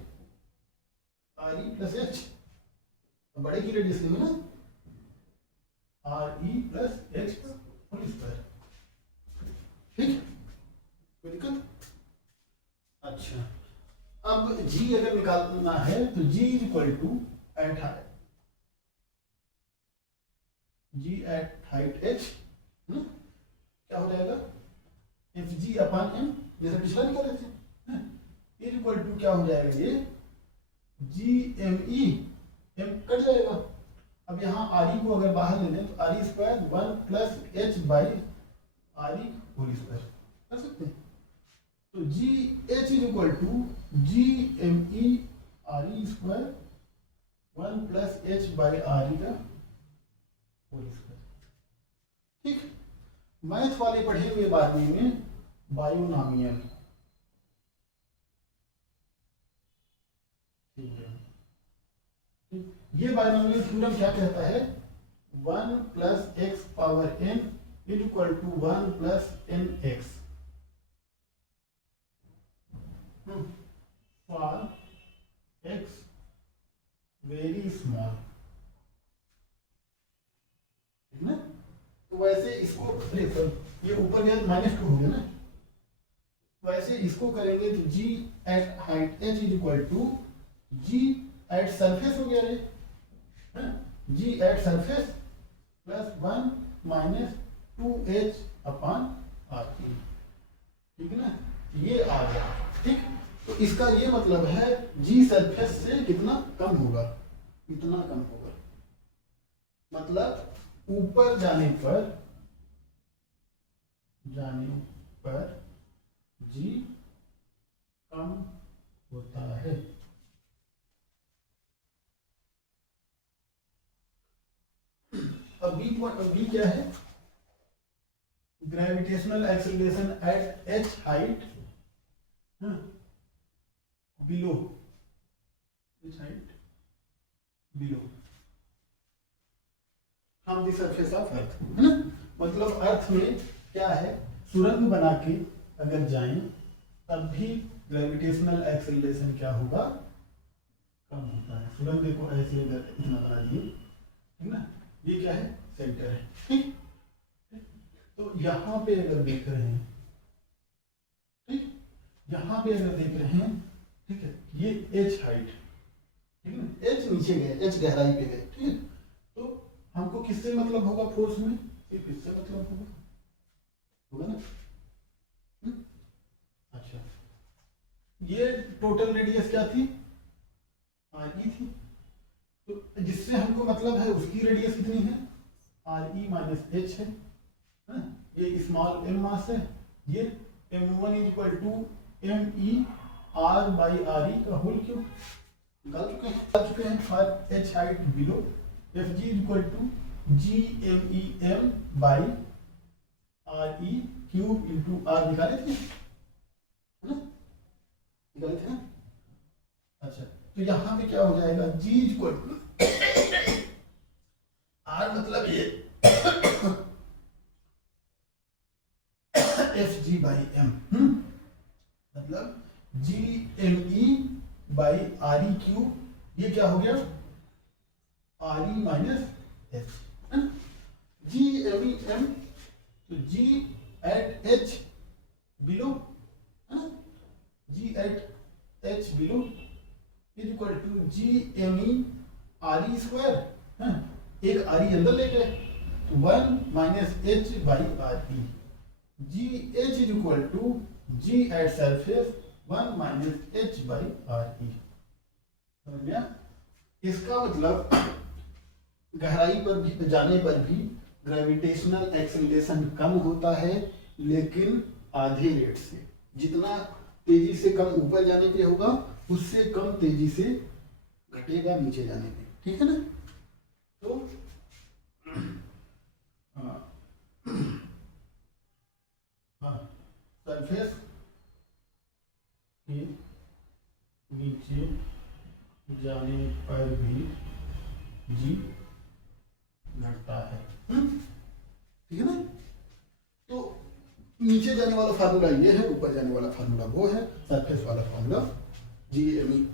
आर ई प्लस एच, बड़े की रेडियस लेंगे ना, R E plus H whole square, ठीक, कोई दिक्कत। अच्छा, अब g अगर निकालना है तो g is equal to at height h, क्या हो जाएगा, एफ जी अपान एम, जैसे पिछला निकाले थे, इज इक्वल टू क्या हो जाएगा, ये जी एम ई एम कट जाएगा। अब यहाँ आर ई को अगर बाहर ले लें तो R E square 1 plus H by R E whole square कर सकते हैं। तो G H is equal to G M E R E square 1 plus H by R E का होल स्क्वायर, ठीक। मैथ वाले पढ़े हुए बारहवीं में बायोनॉमियल, ठीक है, ये बायोनॉमियल थ्योरम क्या कहता है, 1 plus X power n is equal to 1 plus N X for X very small, ठीक ना। तो वैसे इसको ये ऊपर गया -2 हो गया ना, वैसे इसको करेंगे तो g at height h is equal to g at surface हो गया, ये g at surface plus 1 minus 2h upon r3, ठीक है ना, ये आ गया, ठीक। तो इसका ये मतलब है g सरफेस से कितना कम होगा, इतना कम होगा, मतलब ऊपर जाने पर g कम होता है। अब बी क्या है, gravitational acceleration at h height below from the surface of earth, है ना, मतलब अर्थ में क्या है, सुरंग बना के अगर जाएं तब भी ग्रेविटेशनल एक्सीलरेशन क्या होगा, कम होता है। सुरंग देखो ऐसे इतना बना दिए, ठीक ना, ये क्या है, सेंटर है, ठीक। तो यहाँ पे अगर देख रहे हैं, ठीक, यहाँ पे अगर देख रहे हैं, ठीक है, ये h हाइट, ठीक है, h नीचे गए, h गहराई पे गए, ठीक है। तो हमको किससे मतलब होगा, फोर्स में सिर्फ इससे मतलब होगा ना। अच्छा, ये टोटल रेडियस क्या थी, आर ई थी, तो जिससे हमको मतलब है उसकी रेडियस कितनी है, आर ई माइनस एच है, ये स्मॉल एम मास है, ये m1 is equal to M E R by R E का होल क्यूब निकाल चुके हैं for H height below, F G is equal to G M E M by R E cube into R निकाले थे, है ना, निकाले थे ना। अच्छा, तो यहाँ पे क्या हो जाएगा, G is equal to R मतलब ये एफ जी बाई एम, मतलब G M E by R E cube, ये क्या हो गया, आर ई माइनस एच, जी एम ई एम, तो G at H below, G at H below is equal to G M E R E square, एक R E अंदर ले गए तो 1 minus H by R E, G H is equal to G at surface 1 minus H by R E, समझ गया। इसका मतलब गहराई पर भी जाने पर भी ग्रेविटेशनल एक्सीलरेशन कम होता है, लेकिन आधे रेट से। जितना तेजी से कम ऊपर जाने पे होगा, उससे कम तेजी से घटेगा नीचे जाने पे, ठीक है ना। तो हाँ, सरफेस के नीचे जाने पर भी जी घटता है, ठीक है ना। तो नीचे जाने वाला फार्मूला ये है, ऊपर जाने वाला फार्मूला वो है, सरफेस वाला फार्मूला GME/r²।